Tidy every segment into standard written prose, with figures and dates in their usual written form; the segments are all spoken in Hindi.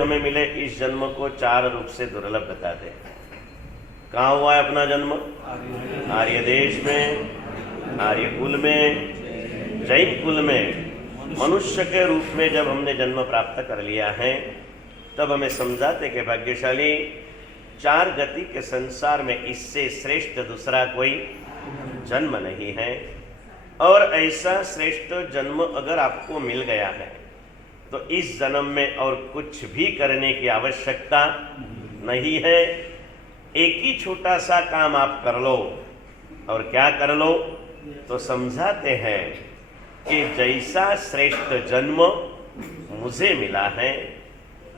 हमें मिले इस जन्म को चार रूप से दुर्लभ बताते हैं। कहाँ हुआ है अपना जन्म? आर्य देश में, आर्य कुल में, जैन कुल में मनुष्य के रूप में जब हमने जन्म प्राप्त कर लिया है तब हमें समझाते कि भाग्यशाली चार गति के संसार में इससे श्रेष्ठ दूसरा कोई जन्म नहीं है। और ऐसा श्रेष्ठ जन्म अगर आपको मिल गया है तो इस जन्म में और कुछ भी करने की आवश्यकता नहीं है। एक ही छोटा सा काम आप कर लो। और क्या कर लो? तो समझाते हैं कि जैसा श्रेष्ठ जन्म मुझे मिला है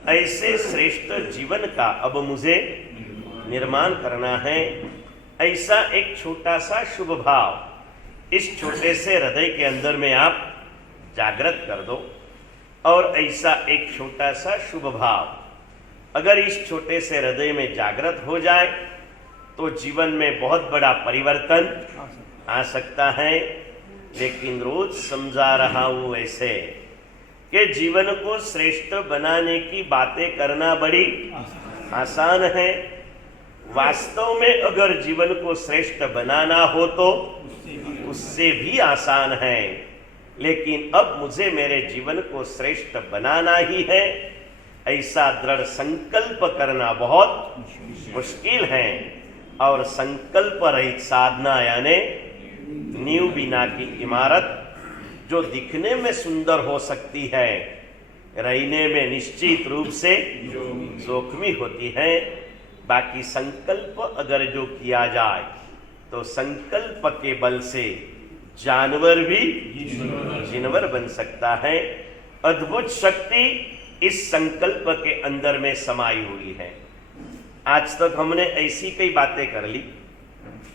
ऐसे श्रेष्ठ जीवन का अब मुझे निर्माण करना है। ऐसा एक छोटा सा शुभ भाव इस छोटे से हृदय के अंदर में आप जागृत कर दो। और ऐसा एक छोटा सा शुभ भाव अगर इस छोटे से हृदय में जागृत हो जाए तो जीवन में बहुत बड़ा परिवर्तन आ सकता है। लेकिन रोज समझा रहा हूं ऐसे कि जीवन को श्रेष्ठ बनाने की बातें करना बड़ी आसान है। वास्तव में अगर जीवन को श्रेष्ठ बनाना हो तो उससे भी आसान है। लेकिन अब मुझे मेरे जीवन को श्रेष्ठ बनाना ही है ऐसा दृढ़ संकल्प करना बहुत मुश्किल है। और संकल्प रहित साधना यानी नींव बिना की इमारत जो दिखने में सुंदर हो सकती है रहने में निश्चित रूप से जोखमी होती है। बाकी संकल्प अगर जो किया जाए तो संकल्प के बल से जानवर भी जिनवर बन सकता है। अद्भुत शक्ति इस संकल्प के अंदर में समाई हुई है। आज तक हमने ऐसी कई बातें कर ली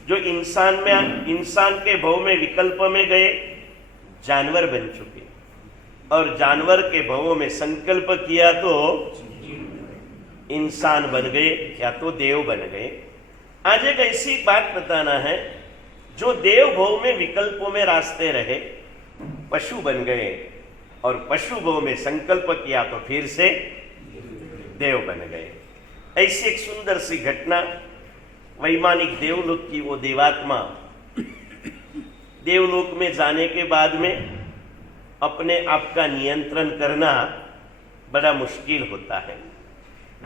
जो इंसान के भव में विकल्प में गए जानवर बन चुके और जानवर के भवों में संकल्प किया तो इंसान बन गए या तो देव बन गए। आज एक ऐसी बात बताना है जो देव भव में विकल्पों में रास्ते रहे पशु बन गए और पशु भव में संकल्प किया तो फिर से देव बन गए। ऐसी एक सुंदर सी घटना वैमानिक देवलोक की। वो देवात्मा देवलोक में जाने के बाद में अपने आप का नियंत्रण करना बड़ा मुश्किल होता है।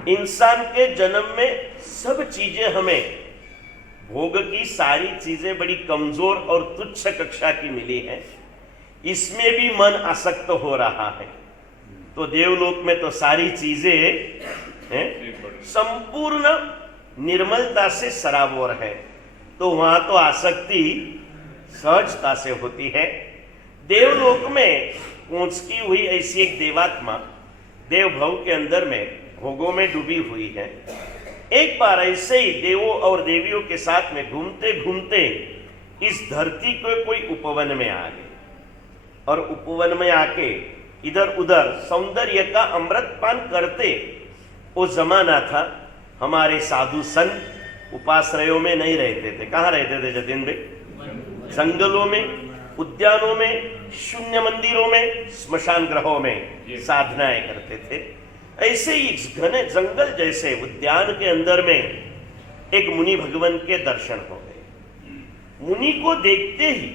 इंसान के जन्म में सब चीजें हमें भोग की सारी चीजें बड़ी कमजोर और तुच्छ कक्षा की मिली है। इसमें भी मन आसक्त हो रहा है। तो देवलोक में तो सारी चीजें संपूर्ण निर्मलता से सराबोर है तो वहां तो आसक्ति सहजता से होती है। देवलोक में पहुंचती हुई ऐसी एक देवात्मा देवभव के अंदर में भोगों में डूबी हुई है। एक बार ऐसे ही देवों और देवियों के साथ में घूमते घूमते इस धरती को कोई उपवन में आ गए और उपवन में आके इधर उधर सौंदर्य का अमृत पान करते। वो जमाना था हमारे साधु संत उपाश्रयों में नहीं रहते थे। कहाँ रहते थे जतिन भाई? जंगलों में, उद्यानों में, शून्य मंदिरों में, स्मशान ग्रहों में साधनाएं करते थे। ऐसे ही घने जंगल जैसे उद्यान के अंदर में एक मुनि भगवान के दर्शन हो गए। मुनि को देखते ही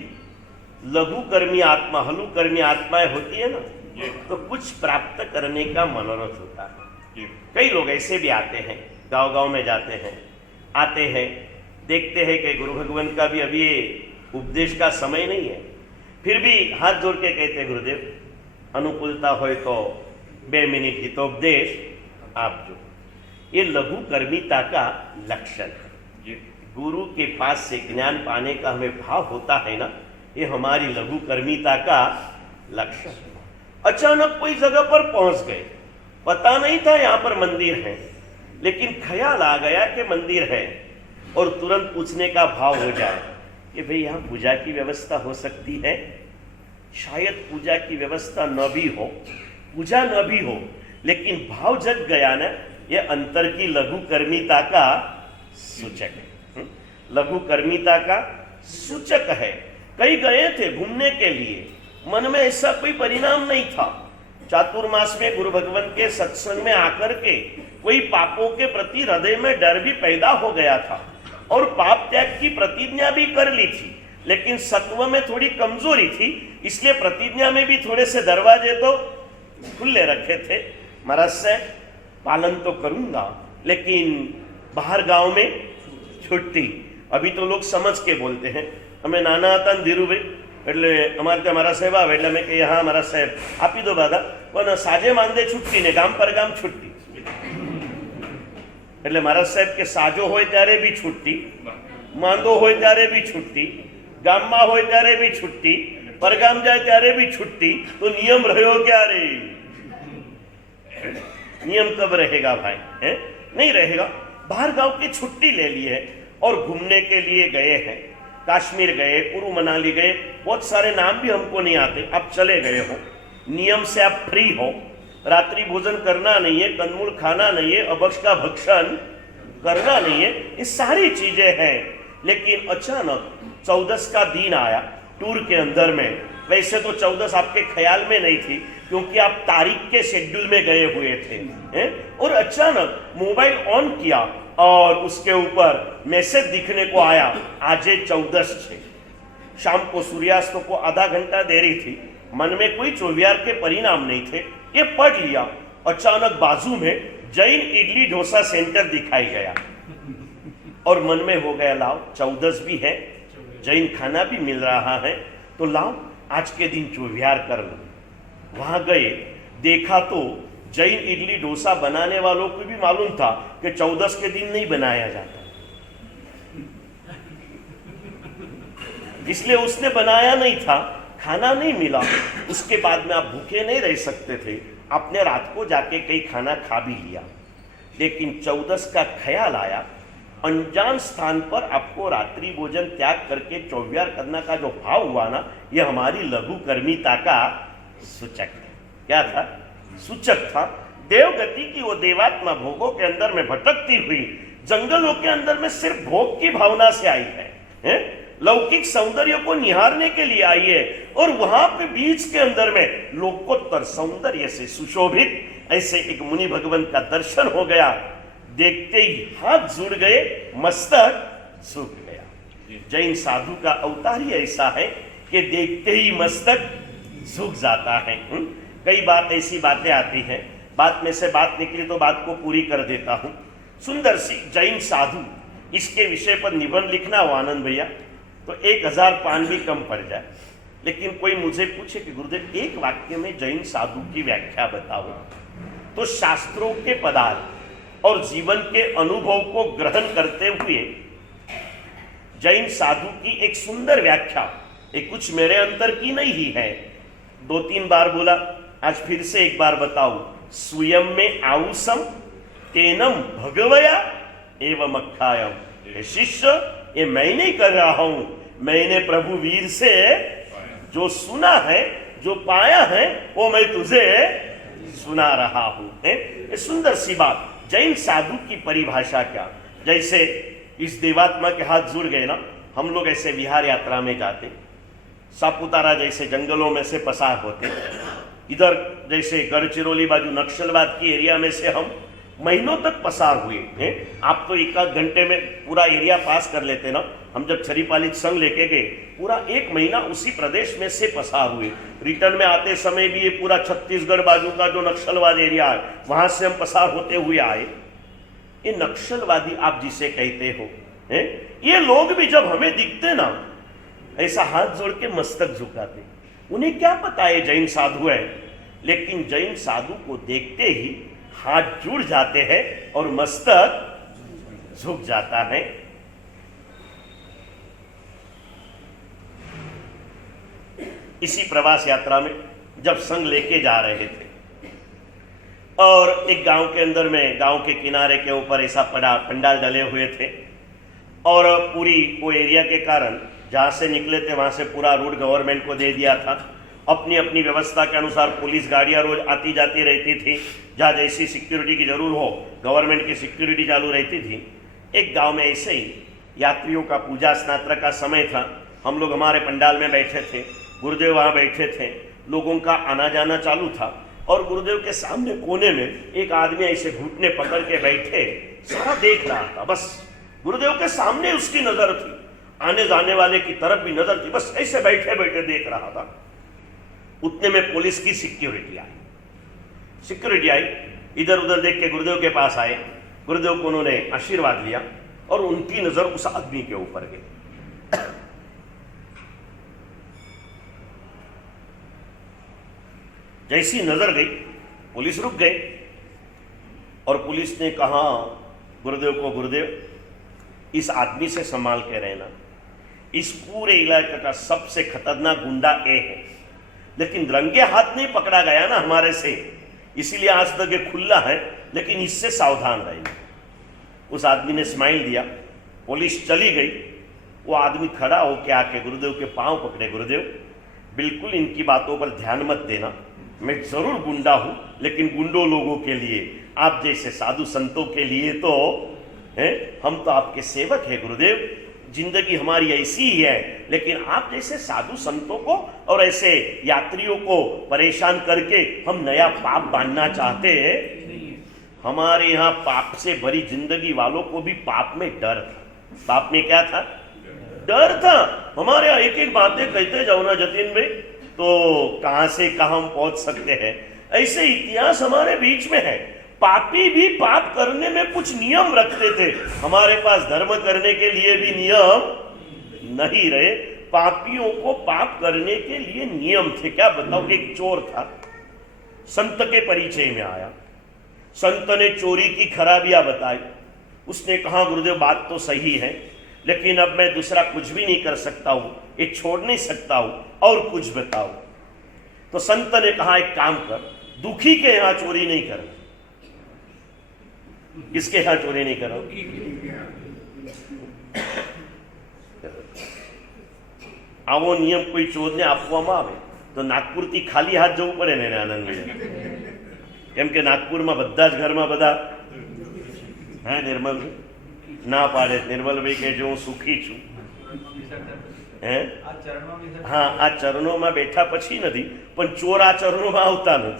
लघु कर्मी आत्मा, हलु कर्मी आत्माएं होती है ना, तो कुछ प्राप्त करने का मनोरथ होता है। कई लोग ऐसे भी आते हैं, गांव गांव में जाते हैं, आते हैं, देखते हैं कि गुरु भगवान का भी अभी उपदेश का समय नहीं है, फिर भी हाथ जोड़ के कहते हैं गुरुदेव अनुकूलता हो तो 2 मिनट हितोपदेश आप जो। ये लघु कर्मिता का लक्षण है। गुरु के पास से ज्ञान पाने का हमें भाव होता है ना, ये हमारी लघु कर्मिता का लक्षण है। अचानक कोई जगह पर पहुंच गए, पता नहीं था यहाँ पर मंदिर है, लेकिन ख्याल आ गया कि मंदिर है और तुरंत पूछने का भाव हो जाए कि भाई यहाँ पूजा की व्यवस्था हो सकती है। शायद पूजा की व्यवस्था न भी हो, पूजा न भी हो, लेकिन भाव जग गया ना, ये अंतर की लघु कर्मिता का सूचक है। लघु कर्मिता का सूचक है। कई गए थे घूमने के लिए, मन में ऐसा कोई परिणाम नहीं था, चातुर्मास में गुरु भगवान के सत्संग में आकर के कोई पापों के प्रति हृदय में डर भी पैदा हो गया था और पाप त्याग की प्रतिज्ञा भी कर ली थी, लेकिन सत्व में थोड़ी कमजोरी थी, इसलिए प्रतिज्ञा में भी थोड़े से दरवाजे तो खुले रखे थे। महाराज से पालन तो करूंगा, लेकिन बाहर गांव में छुट्टी। अभी तो लोग समझ के बोलते हैं। हमें नाना હતા ધીરુભાઈ, એટલે અમારે ત્યાં મારા સાહેબ આવે એટલે અમે કહીએ હા મારા સાહેબ આપી દો દાદા, પણ સાજે માંદે છૂટી ને ગામ પર ગામ છૂટી। એટલે મારા સાહેબ કે સાજો હોય ત્યારે બી છૂટી, માંદો હોય ત્યારે બી છૂટી, ગામમાં હોય ત્યારે બી છૂટી, પરગામ જાય ત્યારે બી છૂટી, तो नियम રહ્યો ક્યારે? नियम कब रहेगा भाई? है नहीं रहेगा। बाहर गांव की छुट्टी ले ली है और घूमने के लिए गए हैं, काश्मीर गए, कुरु मनाली गए, बहुत सारे नाम भी हमको नहीं आते, आप चले गए हो, नियम से आप फ्री हो, रात्रि भोजन करना नहीं है, कंदमूल खाना नहीं है, अभक्ष का भक्षण करना नहीं है, ये सारी चीजें हैं। लेकिन अचानक 14 का दिन आया टूर के अंदर में। वैसे तो 14 आपके ख्याल में नहीं थी क्योंकि आप तारीख के शेड्यूल में गए हुए थे, और अचानक मोबाइल ऑन किया और उसके ऊपर मैसेज दिखने को आया, आज 14 है। शाम को सूर्यास्त को आधा घंटा देरी थी, मन में कोई चोवियार के परिणाम नहीं थे, ये पढ़ लिया। अचानक बाजू में जैन इडली डोसा सेंटर दिखाई गया और मन में हो गया लाओ 14 भी है, जैन खाना भी मिल रहा है, तो लाओ आज के दिन चोवियार कर लो। वहां गए, देखा तो जैन इडली डोसा बनाने वालों को भी मालूम था कि 14 के दिन नहीं बनाया जाता, इसलिए उसने बनाया नहीं था, खाना नहीं मिला। उसके बाद में आप भूखे नहीं रह सकते थे, आपने रात को जाके कई खाना खा भी लिया। लेकिन 14 का ख्याल आया, अनजान स्थान पर आपको रात्रि भोजन त्याग करके चौवियार करना का जो भाव हुआ ना, यह हमारी लघु कर्मिता का सूचक है। क्या था? सूचक था। देवगति की वो देवात्मा भोगों के अंदर में भटकती हुई जंगलों के अंदर में सिर्फ भोग की भावना से आई है? लौकिक सौंदर्य को निहारने के लिए आई है, और वहां पे बीच के अंदर में लोकोत्तर सौंदर्य से सुशोभित ऐसे एक मुनि भगवान का दर्शन हो गया। देखते ही हाथ जुड़ गए, मस्तक झुक गया। जैन साधु का अवतार ही ऐसा है कि देखते ही मस्तक झुक जाता है। कई बार ऐसी बातें आती हैं, बात में से बात निकली तो बात को पूरी कर देता हूं। सुंदर सी जैन साधु, इसके विषय पर निबंध लिखना हो आनंद भैया तो 1000 पान भी कम पड़ जाए। लेकिन कोई मुझे पूछे कि गुरुदेव एक वाक्य में जैन साधु की व्याख्या बताओ, तो शास्त्रों के पदार्थ और जीवन के अनुभव को ग्रहण करते हुए जैन साधु की एक सुंदर व्याख्या, एक कुछ मेरे अंतर की नहीं ही है। 2-3 बार बोला, आज फिर से एक बार बताऊं। स्वयं में आउसम तेनम भगवया एवं अखायम। ये शिष्य, ये मैं नहीं कर रहा हूं, मैंने प्रभु वीर से जो सुना है, जो पाया है, वो मैं तुझे सुना रहा हूं। ये सुंदर सी बात। जैन साधु की परिभाषा क्या? जैसे इस देवात्मा के हाथ जुड़ गए ना, हम लोग ऐसे विहार यात्रा में जाते, सापुतारा जैसे जंगलों में से पसार होते, इधर जैसे गढ़चिरौली बाजू नक्सलवाद की एरिया में से हम महीनों तक पसार हुए हैं। आप तो 1 घंटे में पूरा एरिया पास कर लेते ना। हम जब छरीपालित संघ लेके गए, पूरा 1 महीना उसी प्रदेश में से पसार हुए। रिटर्न में आते समय भी ये पूरा छत्तीसगढ़ बाजू का जो नक्सलवाद एरिया है, वहां से हम पसार होते हुए आए। ये नक्सलवादी आप जिसे कहते हो, ये लोग भी जब हमें दिखते ना, ऐसा हाथ जोड़ के मस्तक झुकाते। उन्हें क्या पता है जैन साधु है, लेकिन जैन साधु को देखते ही हाथ जुड़ जाते हैं और मस्तक झुक जाता है। इसी प्रवास यात्रा में जब संग लेके जा रहे थे और एक गांव के अंदर में, गांव के किनारे के ऊपर ऐसा पंडाल डले हुए थे, और पूरी वो एरिया के कारण जहाँ से निकले थे वहाँ से पूरा रूट गवर्नमेंट को दे दिया था। अपनी अपनी व्यवस्था के अनुसार पुलिस गाड़ियाँ रोज आती जाती रहती थी, जहाँ जैसी सिक्योरिटी की जरूर हो गवर्नमेंट की सिक्योरिटी चालू रहती थी। एक गांव में ऐसे ही यात्रियों का पूजा स्नात्र का समय था। हम लोग हमारे पंडाल में बैठे थे, गुरुदेव वहाँ बैठे थे, लोगों का आना जाना चालू था। और गुरुदेव के सामने कोने में एक आदमी ऐसे घुटने पकड़ के बैठे सारा देख रहा था। बस गुरुदेव के सामने उसकी नजर थी, आने जाने वाले की तरफ भी नजर थी, बस ऐसे बैठे बैठे देख रहा था। उतने में पुलिस की सिक्योरिटी आई, इधर उधर देख के गुरुदेव के पास आए। गुरुदेव को उन्होंने आशीर्वाद लिया और उनकी नजर उस आदमी के ऊपर गई। जैसी नजर गई पुलिस रुक गई और पुलिस ने कहा गुरुदेव को, गुरुदेव इस आदमी से संभाल के रहना, इस पूरे इलाके का सबसे खतरनाक गुंडा ए है, लेकिन रंगे हाथ नहीं पकड़ा गया ना हमारे से, इसीलिए आज तक ये खुला है, लेकिन इससे सावधान रहना। उस आदमी ने स्माइल दिया, पुलिस चली गई। वो आदमी खड़ा होकर आके गुरुदेव के पांव पकड़े, गुरुदेव बिल्कुल इनकी बातों पर ध्यान मत देना, मैं जरूर गुंडा हूं, लेकिन गुंडों लोगों के लिए, आप जैसे साधु संतों के लिए तो है, हम तो आपके सेवक हैं गुरुदेव, जिंदगी हमारी ऐसी ही है, लेकिन आप जैसे साधु संतों को और ऐसे यात्रियों को परेशान करके हम नया पाप बांधना चाहते हैं। हमारे यहाँ पाप से भरी जिंदगी वालों को भी पाप में डर था। पाप में क्या था? डर था। हमारे यहाँ एक एक बातें कहते जाओ ना जतिन भाई, तो कहां से कहां हम पहुंच सकते हैं। ऐसे इतिहास हमारे बीच में है। पापी भी पाप करने में कुछ नियम रखते थे, हमारे पास धर्म करने के लिए भी नियम नहीं रहे। पापियों को पाप करने के लिए नियम थे। क्या बताओ, एक चोर था, संत के परिचय में आया, संत ने चोरी की खराबियां बताई। उसने कहा गुरुदेव बात तो सही है, लेकिन अब मैं दूसरा कुछ भी नहीं कर सकता हूं, ये छोड़ नहीं सकता हूं, और कुछ बताओ। तो संत ने कहा एक काम कर, दुखी के यहां चोरी नहीं कर। किसके यहां चोरी नहीं करो? આવો નિયમ કોઈ ચોરને આપવામાં આવે તો નાગપુરથી ખાલી હાથ જવું પડે ને એને આનંદ લઈને, કેમ કે નાગપુરમાં બધા જ ઘરમાં બધા હા નિર્મલ ના પાડે, નિર્મલભાઈ કે જો હું સુખી છું હે, હા આ ચરણોમાં બેઠા પછી નથી, પણ ચોર આ ચરણોમાં આવતા નથી।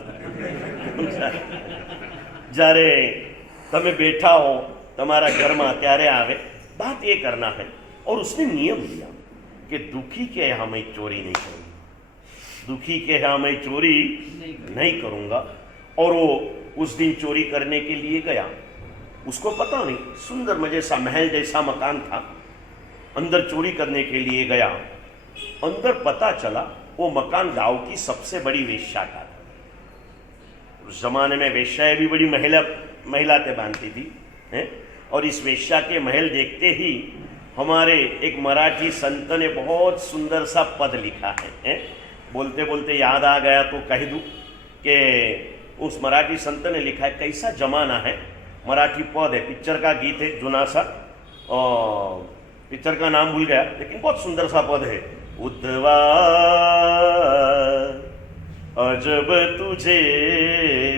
જ્યારે તમે बैठा हो તમારા ઘરમાં ત્યારે આવે, बात ये करना है। और उसने नियम लिया कि दुखी के यहाँ मैं चोरी नहीं करूंगा, दुखी के यहाँ मैं चोरी नहीं करूंगा। और वो उस दिन चोरी करने के लिए गया। उसको पता नहीं, सुंदर मजे सा महल जैसा मकान था, अंदर चोरी करने के लिए गया। अंदर पता चला वो मकान गांव की सबसे बड़ी वेश्या का था। उस जमाने में वेश्याएं भी बड़ी महिलाएं बांधती थी हैं? और इस वेश्या के महल देखते ही हमारे एक मराठी संत ने बहुत सुंदर सा पद लिखा है, बोलते बोलते याद आ गया तो कह दूं कि उस मराठी संत ने लिखा है, कैसा जमाना है। मराठी पद है, पिक्चर का गीत है जुना सा, पिक्चर का नाम भूल गया, लेकिन बहुत सुंदर सा पद है। उद्धवा अजब तुझे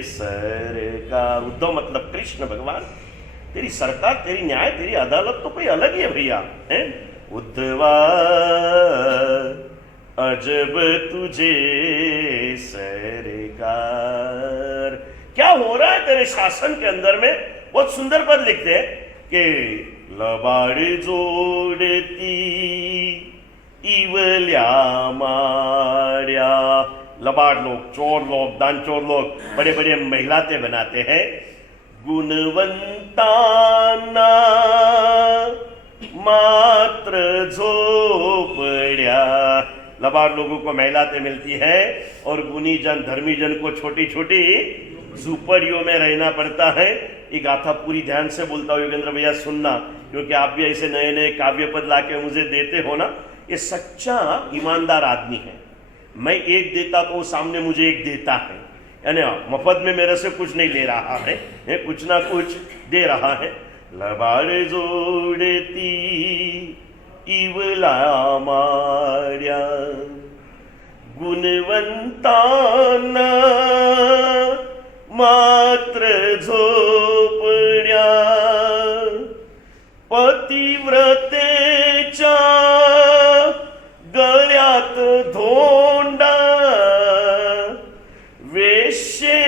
सरकार, उद्धव मतलब कृष्ण भगवान, तेरी सरकार, तेरी न्याय, तेरी अदालत तो कोई अलग ही है भैया, हैं? उद्धवा अजब तुझे सरकार, क्या हो रहा है तेरे शासन के अंदर में। बहुत सुंदर पद लिखते हैं कि लबाड जोडती इवल्या माड्या, लबाड़ लोग, चोर लोग, दानचोर लोग बड़े बड़े महिलाते बनाते हैं। गुणवंताना मात्र झोपड़िया, लबाड़ लोगों को महिलाते मिलती है और गुणी जन धर्मी जन को छोटी छोटी झुपड़ियों में रहना पड़ता है। ये गाथा पूरी ध्यान से बोलता हूँ योगेंद्र भैया, सुनना, क्योंकि आप भी ऐसे नए नए काव्य पद लाके मुझे देते हो ना। ये सच्चा ईमानदार आदमी है। मैं एक देता तो वो सामने मुझे एक देता है, यानी मफत में मेरे से कुछ नहीं ले रहा है, कुछ ना कुछ दे रहा है। लबाड जोडती इवला माड्या, गुणवंताना मात्र झोपड्या, पतिव्रतेच्या गळ्यात धोंडा, वेश्ये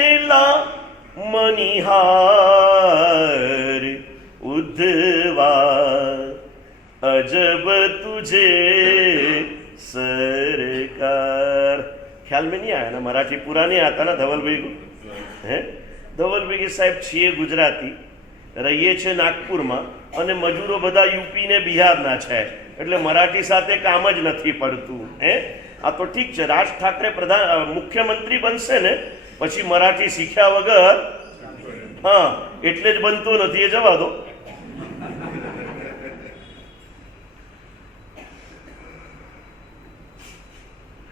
तुझे सरकार। ख्याल में नहीं आया ना? मराठी पूरा नहीं आता ना धवलભાઈ को? હે ધવલભાઈ સાહેબ છીએ ગુજરાતી, રહીએ છે નાગપુરમાં અને મજૂરો બધા યુપી ને બિહારના છે, એટલે મરાઠી સાથે કામ જ નથી પડતું. હે આ તો ઠીક છે, રાજ ઠાકરે મુખ્યમંત્રી બનશે ને પછી મરાઠી શીખ્યા વગર, હા એટલે જ બનતું નથી, એ જવા દો.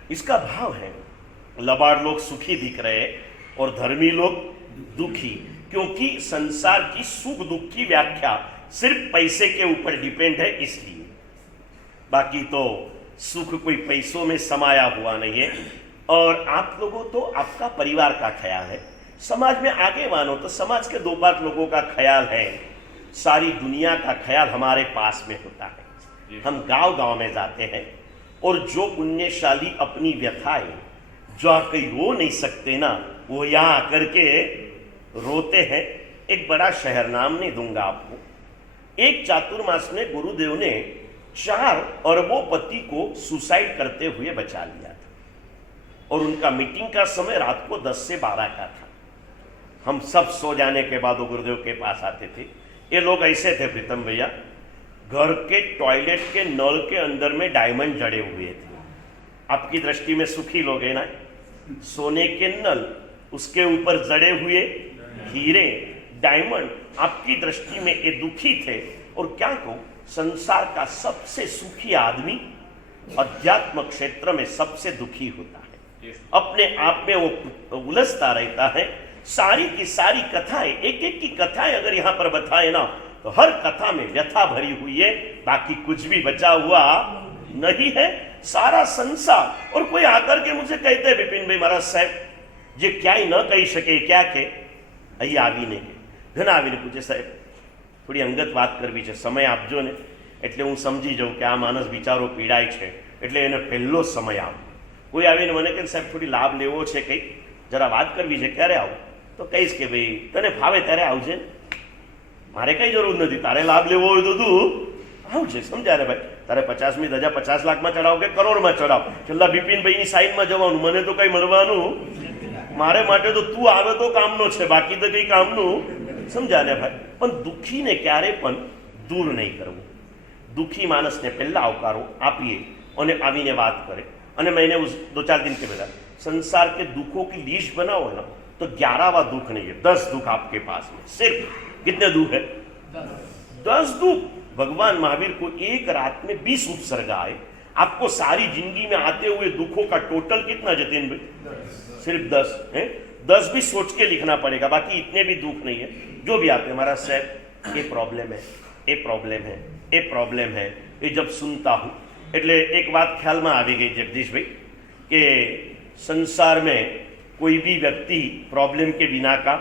इसका भाव है लबाड़ लोग सुखी दिख रहे और धर्मी लोग दुखी, क्योंकि संसार की सुख दुख की व्याख्या सिर्फ पैसे के ऊपर डिपेंड है, इसलिए। बाकी तो सुख कोई पैसों में समाया हुआ नहीं है। और आप लोगों तो आपका परिवार का ख्याल है, समाज में आगे मानो तो समाज के 2-5 लोगों का ख्याल है, सारी दुनिया का ख्याल हमारे पास में होता है। हम गांव गांव में जाते हैं और जो पुण्यशाली अपनी व्यथाएं जो कहीं रो नहीं सकते ना, वो यहाँ आकर के रोते हैं। एक बड़ा शहर, नाम नहीं दूंगा आपको, एक चातुर्मास में गुरुदेव ने 4 अरबोपति को सुसाइड करते हुए बचा लिया था, और उनका मीटिंग का समय रात को 10 से 12 का था। हम सब सो जाने के बाद वो गुरुदेव के पास आते थे। ये लोग ऐसे थे प्रीतम भैया, घर के टॉयलेट के नल के अंदर में डायमंड जड़े हुए थे। आपकी दृष्टि में सुखी लोग हैं ना, सोने के नल, उसके ऊपर जड़े हुए हीरे, डायमंड, आपकी दृष्टि में ये दुखी थे। और क्या कहूं, संसार का सबसे सुखी आदमी अध्यात्म क्षेत्र में सबसे दुखी होता है, अपने आप में वो उलझता रहता है। सारी की सारी कथाएं, एक एक की कथाएं अगर यहां पर बताए ना, तो हर कथा में व्यथा भरी हुई है, बाकी कुछ भी बचा हुआ नहीं है। सारा संसार, और कोई आकर के मुझे कहते विपिन भाई महाराज साहब जे क्या न कही सके, क्या के અહીં આવીને ઘણા આવીને પૂછે સાહેબ થોડી અંગત વાત કરવી છે, સમય આપજો ને, એટલે હું સમજી જાઉં કે આ માણસ બિચારો પીડાય છે, એટલે એને પહેલો સમય આપો. કોઈ આવીને મને કહે સાહેબ થોડી લાભ લેવો છે, કંઈક જરા વાત કરવી છે, ક્યારે આવું? તો કહીશ કે ભાઈ તને ફાવે ત્યારે આવજે, મારે કઈ જરૂર નથી, તારે લાભ લેવો હોય તો તું આવજે, સમજ્યા ને ભાઈ? તારે 50મી ધજા 50 લાખમાં ચડાવો કે કરોડમાં ચડાવો, છેલ્લા બિપિનભાઈની સાઈડમાં જવાનું, મને તો કઈ મળવાનું, મારે માટે તો તું આવે તો કામનો છે, બાકી તો કઈ કામનું, સમજ્યા ને ભાઈ? પણ દુઃખીને ક્યારે પણ દૂર નહીં કરવું. દુઃખી માણસને પહેલા આવકારો આપીએ અને આવીને વાત કરે. અને मैंने उस 2-4 दिन के बाद संसार के दुखों की लिस्ट बनाओ ना, तो 11वां दुख नहीं है, 10 दुख आपके पास में। सिर्फ कितने दुख है? 10 दुख। भगवान महावीर को एक रात में 20 उपसर्ग आए, आपको सारी जिंदगी में आते हुए दुखों का टोटल कितना जतिन भाई? सिर्फ 10 है। 10 भी सोच के लिखना पड़ेगा, बाकी इतने भी दुख नहीं है जो भी आते हैं। महाराज साहब ये प्रॉब्लम है, ये प्रॉब्लम है, ये प्रॉब्लम है, ये जब सुनता हूँ એટલે एक बात ख्याल में आ गई जगदीश भाई कि संसार में कोई भी व्यक्ति प्रॉब्लम के बिना का,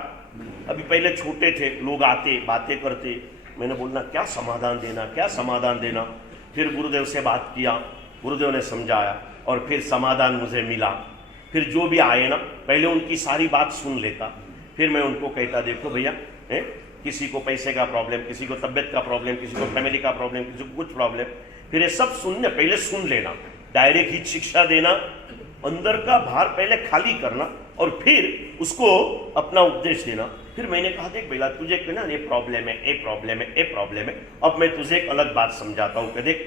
अभी पहले छोटे थे लोग आते बातें करते, मैंने बोलना क्या समाधान देना, क्या समाधान देना, फिर गुरुदेव से बात किया, गुरुदेव ने समझाया और फिर समाधान मुझे मिला। फिर जो भी आए ना पहले उनकी सारी बात सुन लेता, फिर मैं उनको कहता देखो भैया है, किसी को पैसे का प्रॉब्लम, किसी को तबियत का प्रॉब्लम, किसी को फैमिली का प्रॉब्लम, किसी को कुछ प्रॉब्लम, फिर ये सब सुनने, पहले सुन लेना, डायरेक्ट ही शिक्षा देना, अंदर का भार पहले खाली करना और फिर उसको अपना उपदेश देना। फिर मैंने कहा देख बेला तुझे कहना ये प्रॉब्लम है, ये प्रॉब्लम है, ये प्रॉब्लम है, अब मैं तुझे एक अलग बात समझाता हूँ कि देख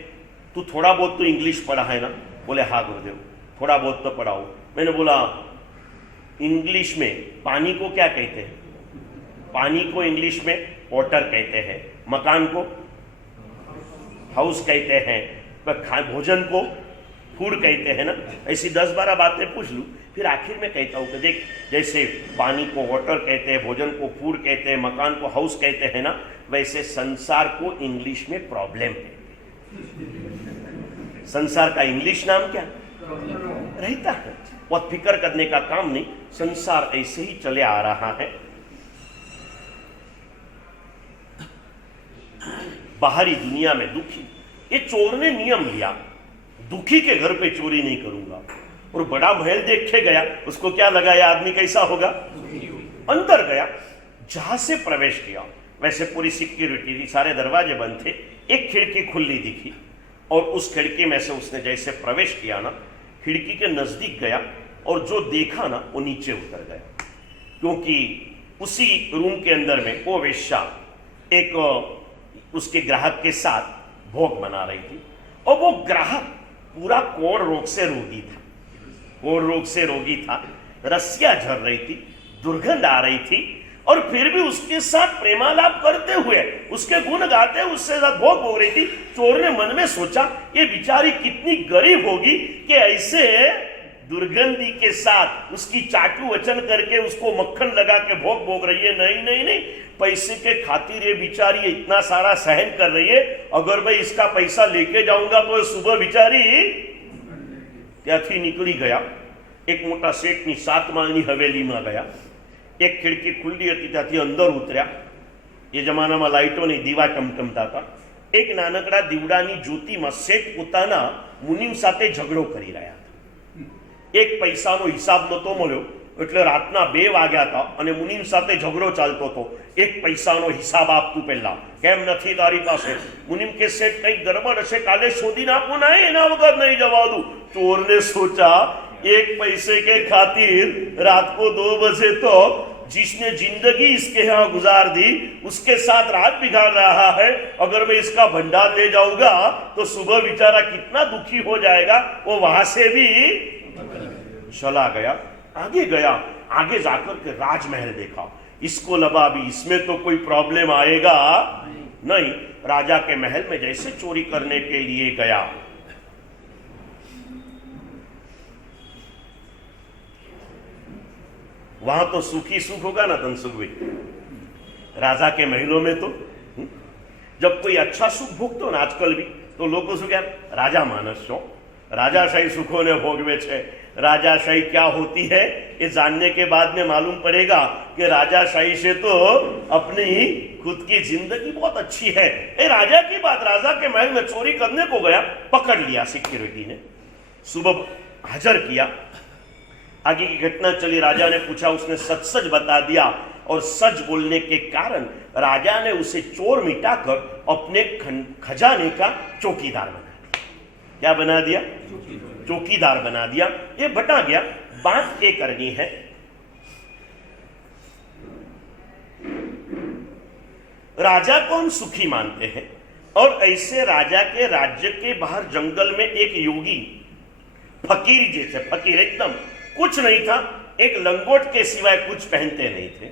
तू थोड़ा बहुत तो इंग्लिश पढ़ा है ना? बोले हाँ गुरुदेव थोड़ा बहुत तो पढ़ा हूँ। मैंने बोला इंग्लिश में पानी को क्या कहते हैं? पानी को इंग्लिश में वाटर कहते हैं, मकान को हाउस कहते हैं, भोजन को फूड कहते हैं ना। ऐसी 10-12 बातें पूछ लूँ, फिर आखिर में कहता हूँ कि देख जैसे पानी को वाटर कहते हैं, भोजन को फूड कहते हैं, मकान को हाउस कहते हैं ना, वैसे संसार को इंग्लिश में प्रॉब्लम है। संसार का इंग्लिश नाम क्या रहता है? बहुत फिक्र करने का काम नहीं, संसार ऐसे ही चले आ रहा है। बाहरी दुनिया में दुखी, ये चोर ने नियम लिया दुखी के घर पे चोरी नहीं करूंगा, और बड़ा महल देख के गया, उसको क्या लगा ये आदमी कैसा होगा? अंदर गया, जहां से प्रवेश किया वैसे पूरी सिक्योरिटी थी, सारे दरवाजे बंद थे, एक खिड़की खुली दिखी, और उस खिड़की में से उसने जैसे प्रवेश किया ना, खिड़की के नजदीक गया और जो देखा ना वो नीचे उतर गया, क्योंकि उसी रूम के अंदर में वो वेश्या एक उसके ग्राहक के साथ भोग मना रही थी। और वो ग्राहक पूरा कोढ़ रोग से रोगी था, कोढ़ रोग से रोगी था, रस्सियां झड़ रही थी, दुर्गंध आ रही थी, और फिर भी उसके साथ प्रेमालाप करते हुए, उसके गुण गाते हुए उससे साथ भोग हो रही थी। चोर ने मन में सोचा ये बेचारी कितनी गरीब होगी कि ऐसे दुर्गंधी के साथ उसकी चाटू वचन करके उसको मक्खन लगा के भोग भोग रही है। नहीं नहीं नहीं, पैसे के खातिर ये बेचारी इतना सारा सहन कर रही है, अगर मैं इसका पैसा लेके जाऊंगा तो सुबह बेचारी ત્યાંથી નીકળી ગયા। એક મોટા શેઠની 7 માળની હવેલીમાં ગયા। એક ખિડકી ખુલ્લી હતી, ત્યાંથી અંદર ઉતર્યા। એ જમાનામાં લાઇટો નહીં, દીવા ટમટમતા હતા। એક નાનકડા દીવડાની જ્યોતિમાં શેઠ પોતાના મુનિમ સાથે ઝઘડો કરી રહ્યા હતા। એક પૈસાનો હિસાબ નહોતો મળ્યો, એટલે રાતના 2 વાગ્યા હતા અને મુનિમ સાથે ઝઘડો ચાલતો હતો। એક પૈસાનો હિસાબ આપતું પહેલા, કેમ નથી તારી પાસે? મુનિમ કે શેઠ કંઈક ગરબડ હશે, કાલે શોધી નાખું ના, એના વગર નહીં જવા દઉં। चोर ने सोचा एक पैसे के खातिर रात को 2 बजे तो जिसने जिंदगी इसके यहाँ गुजार दी उसके साथ रात बिगाड़ रहा है, अगर मैं इसका भंडार ले जाऊंगा तो सुबह बेचारा कितना दुखी हो जाएगा। वो वहां से भी चला गया, आगे गया, आगे जाकर के राजमहल देखा। इसको लगा भी इसमें तो कोई प्रॉब्लम आएगा नहीं। राजा के महल में जैसे चोरी करने के लिए गया, वहां तो सुखी सुख होगा ना धनसुख भाई। राजा के महलों में तो जब कोई अच्छा सुख भोगतो ना आजकल भी, तो लोगों से क्या राजा मानस छो, राजाशाही सुखों ने भोगवे छे। राजाशाही क्या होती है ये जानने के बाद में मालूम पड़ेगा कि राजाशाही से तो अपनी खुद की जिंदगी बहुत अच्छी है। ए राजा की बात, राजा के महल में चोरी करने को गया, पकड़ लिया सिक्योरिटी ने, सुबह हाजिर किया। आगे की घटना चली, राजा ने पूछा, उसने सच सच बता दिया, और सच बोलने के कारण राजा ने उसे चोर मिटाकर अपने खजाने का चौकीदार बना दिया। क्या बना दिया? चौकीदार बना दिया। ये बता गया। बात ये करनी है, राजा को हम सुखी मानते हैं, और ऐसे राजा के राज्य के बाहर जंगल में एक योगी फकीर जैसे, फकीर एकदम कुछ नहीं था, एक लंगोट के सिवाय कुछ पहनते नहीं थे।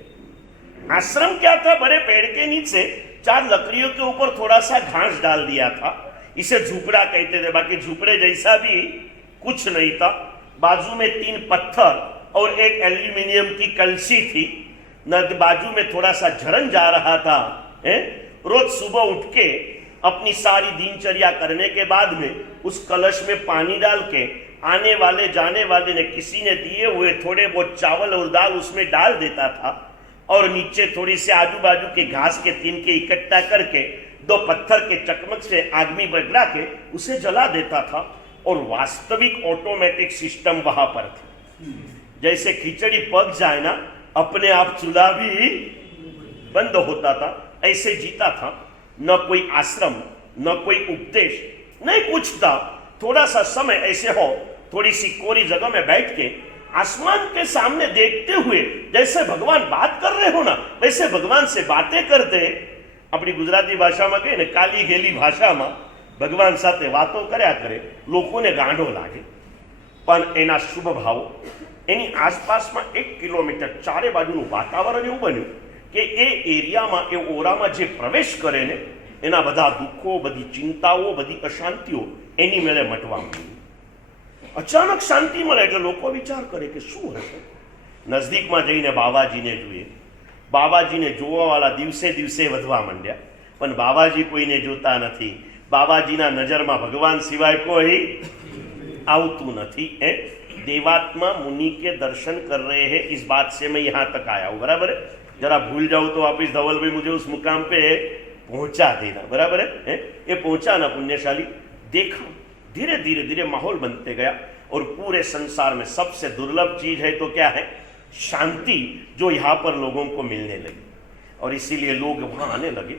आश्रम क्या था? बड़े पेड़ के नीचे 4 लकड़ियों के ऊपर थोड़ा सा घास डाल दिया था, इसे झुपड़ा कहते थे, बाकी झुपड़े जैसा भी कुछ नहीं था। बाजू में 3 पत्थर और एक एल्यूमिनियम की कलसी थी, बाजू में थोड़ा सा झरन जा रहा था। रोज सुबह उठ के अपनी सारी दिनचर्या करने के बाद में उस कलश में पानी डाल के आने वाले जाने वाले ने, किसी ने दिए हुए थोड़े बहुत चावल और दाल उसमें डाल देता था, और नीचे थोड़ी से आजू बाजू के घास के तिनके इकट्ठा करके 2 पत्थर के चकमक से आग में बगला के उसे जला देता था। और वास्तविक ऑटोमेटिक सिस्टम वहां पर था। जैसे खिचड़ी पक जाए ना, अपने आप चूल्हा भी बंद होता था, ऐसे जीता था। न कोई आश्रम, न कोई उपदेश, नहीं कुछ था। थोड़ा सा समय ऐसे हो, थोड़ी सी कोरी जगह में बैठ के आसमान के सामने देखते हुए, जैसे भगवान बात कर रहे हो ना, वैसे भगवान से बातें करते। अपनी गुजराती भाषा में कहे ने, काली गेली भाषा में भगवान साथे वातो कर्या करे, लोकोने गांडो लागे। पण एना शुभ भाव, एनी आसपासमां 1 किलोमीटर चारे बाजुनुं वातावरण एवुं बन्युं के ए एरियामां, ए ओरामां जे प्रवेश करे ने, एना बधा दुखो, बधी चिंताओ, बधी अशांतिओ एनी मेळे मटवा मांडी। अचानक शांति मळे એટલે લોકો વિચાર કરે કે શું હશે। નજદીકમાં જઈને બાવાજીને જોઈએ। બાવાજીને જોવાવાળા દિવસે દિવસે વધવા માંડ્યા, પણ બાવાજી કોઈને જોતા નથી। બાવાજીના નજરમાં ભગવાન સિવાય કોઈ આવતું નથી। देवात्मा मुनि के दर्शन कर रहे हैं, इस बात से मैं यहाँ तक आया हूँ, बराबर है। जरा भूल जाओ तो वापिस धवल भाई मुझे उस मुकाम पे पहुंचा देना, बराबर है। ये पहुंचा ना पुण्यशाली, देखा धीरे धीरे धीरे माहौल बनते गया, और पूरे संसार में सबसे दुर्लभ चीज है तो क्या है? शांति, जो यहाँ पर लोगों को मिलने लगी। और इसीलिए लोग वहाँ आने लगे।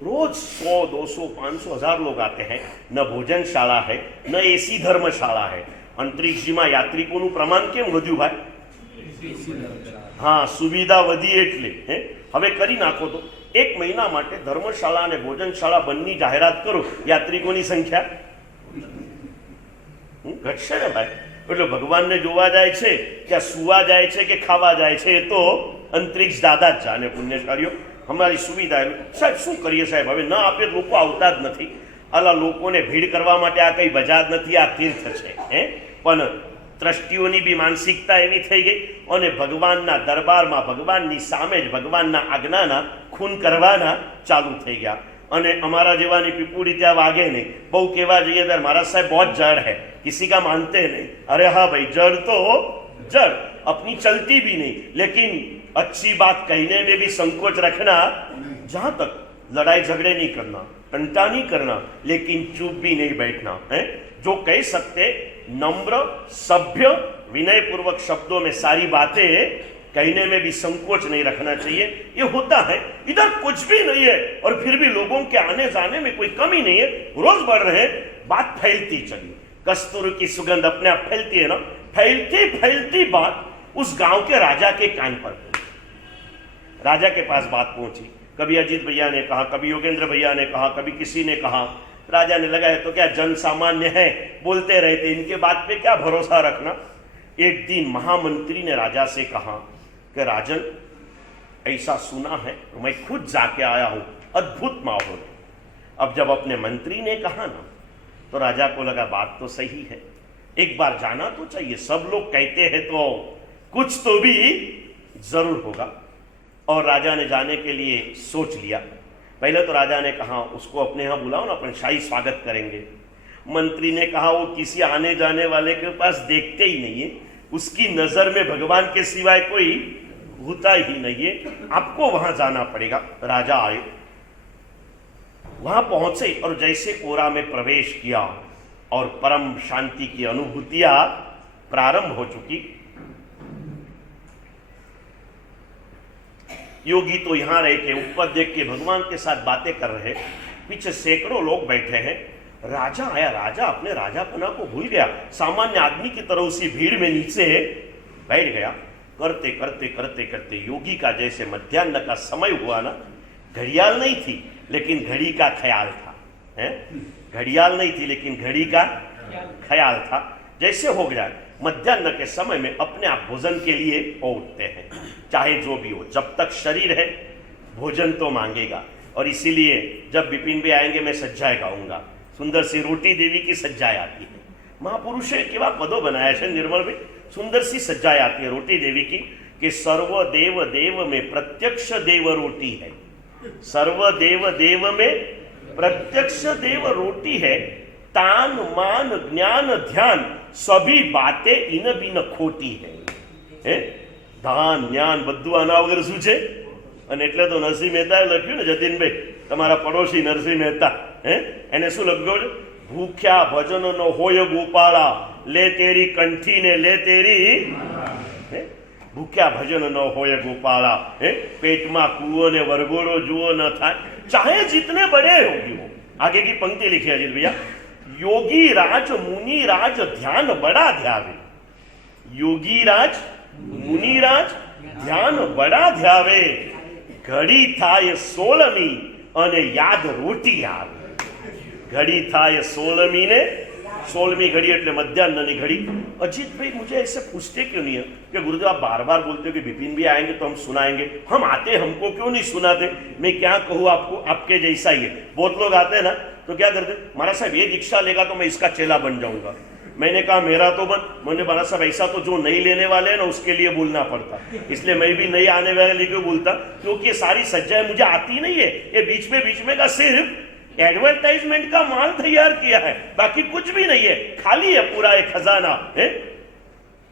रोज 100, 200, 500, 1000 लोग आते हैं. ન ભોજનશાળા है ન એસી ધર્મશાળા है. અંતરિક્ષમાં યાત્રિકોનું પ્રમાણ કેમ વધ્યું ભાઈ? હા, સુવિધા વધી એટલે. હવે કરી નાખો તો 1 મહિના માટે ધર્મશાળા અને ભોજનશાળા બંનેની જાહેરાત કરો, યાત્રિકોની સંખ્યા ઘટશે ને ભાઈ. એટલે ભગવાનને જોવા જાય છે કે સુવા જાય છે કે ખાવા જાય છે એ તો અંતરિક્ષ દાદા જ જાણે. પુણ્યશાળીઓ અમારી સુવિધા. સાહેબ શું કરીએ સાહેબ, હવે ન આપે લોકો આવતા જ નથી. અલા લોકોને ભીડ કરવા માટે આ કઈ બજાર નથી, આ તીર્થ છે. પણ ટ્રસ્ટીઓની બી માનસિકતા એવી થઈ ગઈ અને ભગવાનના દરબારમાં ભગવાનની સામે જ ભગવાનના આજ્ઞાના ખૂન કરવાના ચાલુ થઈ ગયા. અને અમારા જેવાની પીપુડી ત્યાં વાગે નહીં. બહુ કહેવા જઈએ ત્યારે महाराज साहब बहुत जड़ है, किसी का मानते नहीं. अरे हाँ भाई, जड़ तो जड़ अपनी चलती भी नहीं, लेकिन अच्छी बात कहने में भी संकोच रखना. जहां तक लड़ाई झगड़े नहीं करना, टंटा नहीं करना, लेकिन चुप भी नहीं बैठना है. जो कह सकते नम्र सभ्य विनय पूर्वक शब्दों में सारी बातें कहने में भी संकोच नहीं रखना चाहिए. ये होता है. इधर कुछ भी नहीं है और फिर भी लोगों के आने जाने में कोई कमी नहीं है, रोज बढ़ रहे हैं. बात फैलती चली. कस्तूर की सुगंध अपने आप फैलती है ना. फैलती फैलती बात उस गांव के राजा के कान पर पहुंची. राजा के पास बात पहुंची. कभी अजीत भैया ने कहा, कभी योगेंद्र भैया ने कहा, कभी किसी ने कहा. राजा ने लगा है तो क्या जन सामान्य है, बोलते रहते, इनके बात पे क्या भरोसा रखना. एक दिन महामंत्री ने राजा से कहा कि राजन, ऐसा सुना है, मैं खुद जाके आया हूं, अद्भुत माहौल. अब जब अपने मंत्री ने कहा ना तो राजा को लगा बात तो सही है, एक बार जाना तो चाहिए. सब लोग कहते हैं तो कुछ तो भी जरूर होगा. और राजा ने जाने के लिए सोच लिया. पहले तो राजा ने कहा उसको अपने यहाँ बुलाओ ना, अपन शाही स्वागत करेंगे. मंत्री ने कहा वो किसी आने जाने वाले के पास देखते ही नहीं है, उसकी नजर में भगवान के सिवाय कोई होता ही नहीं है, आपको वहां जाना पड़ेगा. राजा आए, वहां पहुंचे और जैसे कोरा में प्रवेश किया और परम शांति की अनुभूतियां प्रारंभ हो चुकी. योगी तो यहां रह के ऊपर देख के भगवान के साथ बातें कर रहे, पीछे सैकड़ों लोग बैठे हैं. राजा आया, राजा अपने राजापना को भूल गया, सामान्य आदमी की तरह उसी भीड़ में नीचे बैठ गया. करते करते करते करते योगी का जैसे मध्याह्न का समय हुआ ना, घड़ियाल नहीं थी लेकिन घड़ी का ख्याल था. घड़ियाल नहीं थी लेकिन घड़ी का ख्याल था. जैसे हो गया मध्याह्न के समय में अपने आप भोजन के लिए उठते हैं. चाहे जो भी हो, जब तक शरीर है भोजन तो मांगेगा. और इसीलिए जब विपिन भी आएंगे मैं सज्जाएं गाऊंगा. सुंदर सी रोटी देवी की सज्जाएं आती है. महापुरुषे केवा पदो बनाया है निर्मल भाई. सुंदर सी सज्जाएं आती है रोटी देवी की कि सर्व देव देव में प्रत्यक्ष देव रोटी है. सर्व देव देव में प्रत्यक्ष देव रोटी है. तान मान ज्ञान ध्यान सभी बातें इन बिन खोटी है. દાન જ્ઞાન બધું આના વગર શું છે. અને એટલે તો નરસિંહ મહેતાએ લખ્યું ને, જતીનભાઈ તમારા પડોશી નરસિંહ મહેતા, એને શું લખ્યું છે? ભૂખ્યા ભજનનો હોય ગોપાળા, લે તેરી કંઠી ને લે તેરી. ભૂખ્યા ભજન ન હોય गोपाला, पेटમાં કૂવો ને વરઘોડો જુઓ ન થાય, ચાહે जितने बड़े योगी हो. आगे की पंक्ति लिखी अजीत भैया, योगी राज मुनि राज ध्यान बड़ा ध्यावे. योगी राज मुनिराज ध्यान बड़ा ध्यावे. घड़ी थाय 16મી અને યાદ રોટી આવે. घड़ी थाय 16મી ने 16મી घड़ी એટલે મધ્યાહ્નની घड़ी. अजीत भाई मुझे ऐसे पूछते क्यों नहीं है कि गुरुदेव आप बार बार बोलते हो कि विपिन भी आएंगे तो हम सुनाएंगे, हम आते हमको क्यों नहीं सुनाते. मैं क्या कहूँ आपको, आपके जैसा ही है. बहुत लोग आते हैं ना तो क्या करते, महाराज साहब ये दीक्षा लेगा तो मैं इसका चेला बन जाऊंगा. मैंने कहा मेरा तो बन, मुझे महाराज साहब ऐसा तो जो नहीं लेने वाले हैं ना उसके लिए बोलना पड़ता, इसलिए मैं भी नहीं आने वाले क्यों बोलता, क्योंकि ये सारी सज्जाएं मुझे आती नहीं है. ये बीच में का सिर्फ एडवर्टाइजमेंट का माल तैयार किया है, बाकी कुछ भी नहीं है, खाली है पूरा एक खजाना है.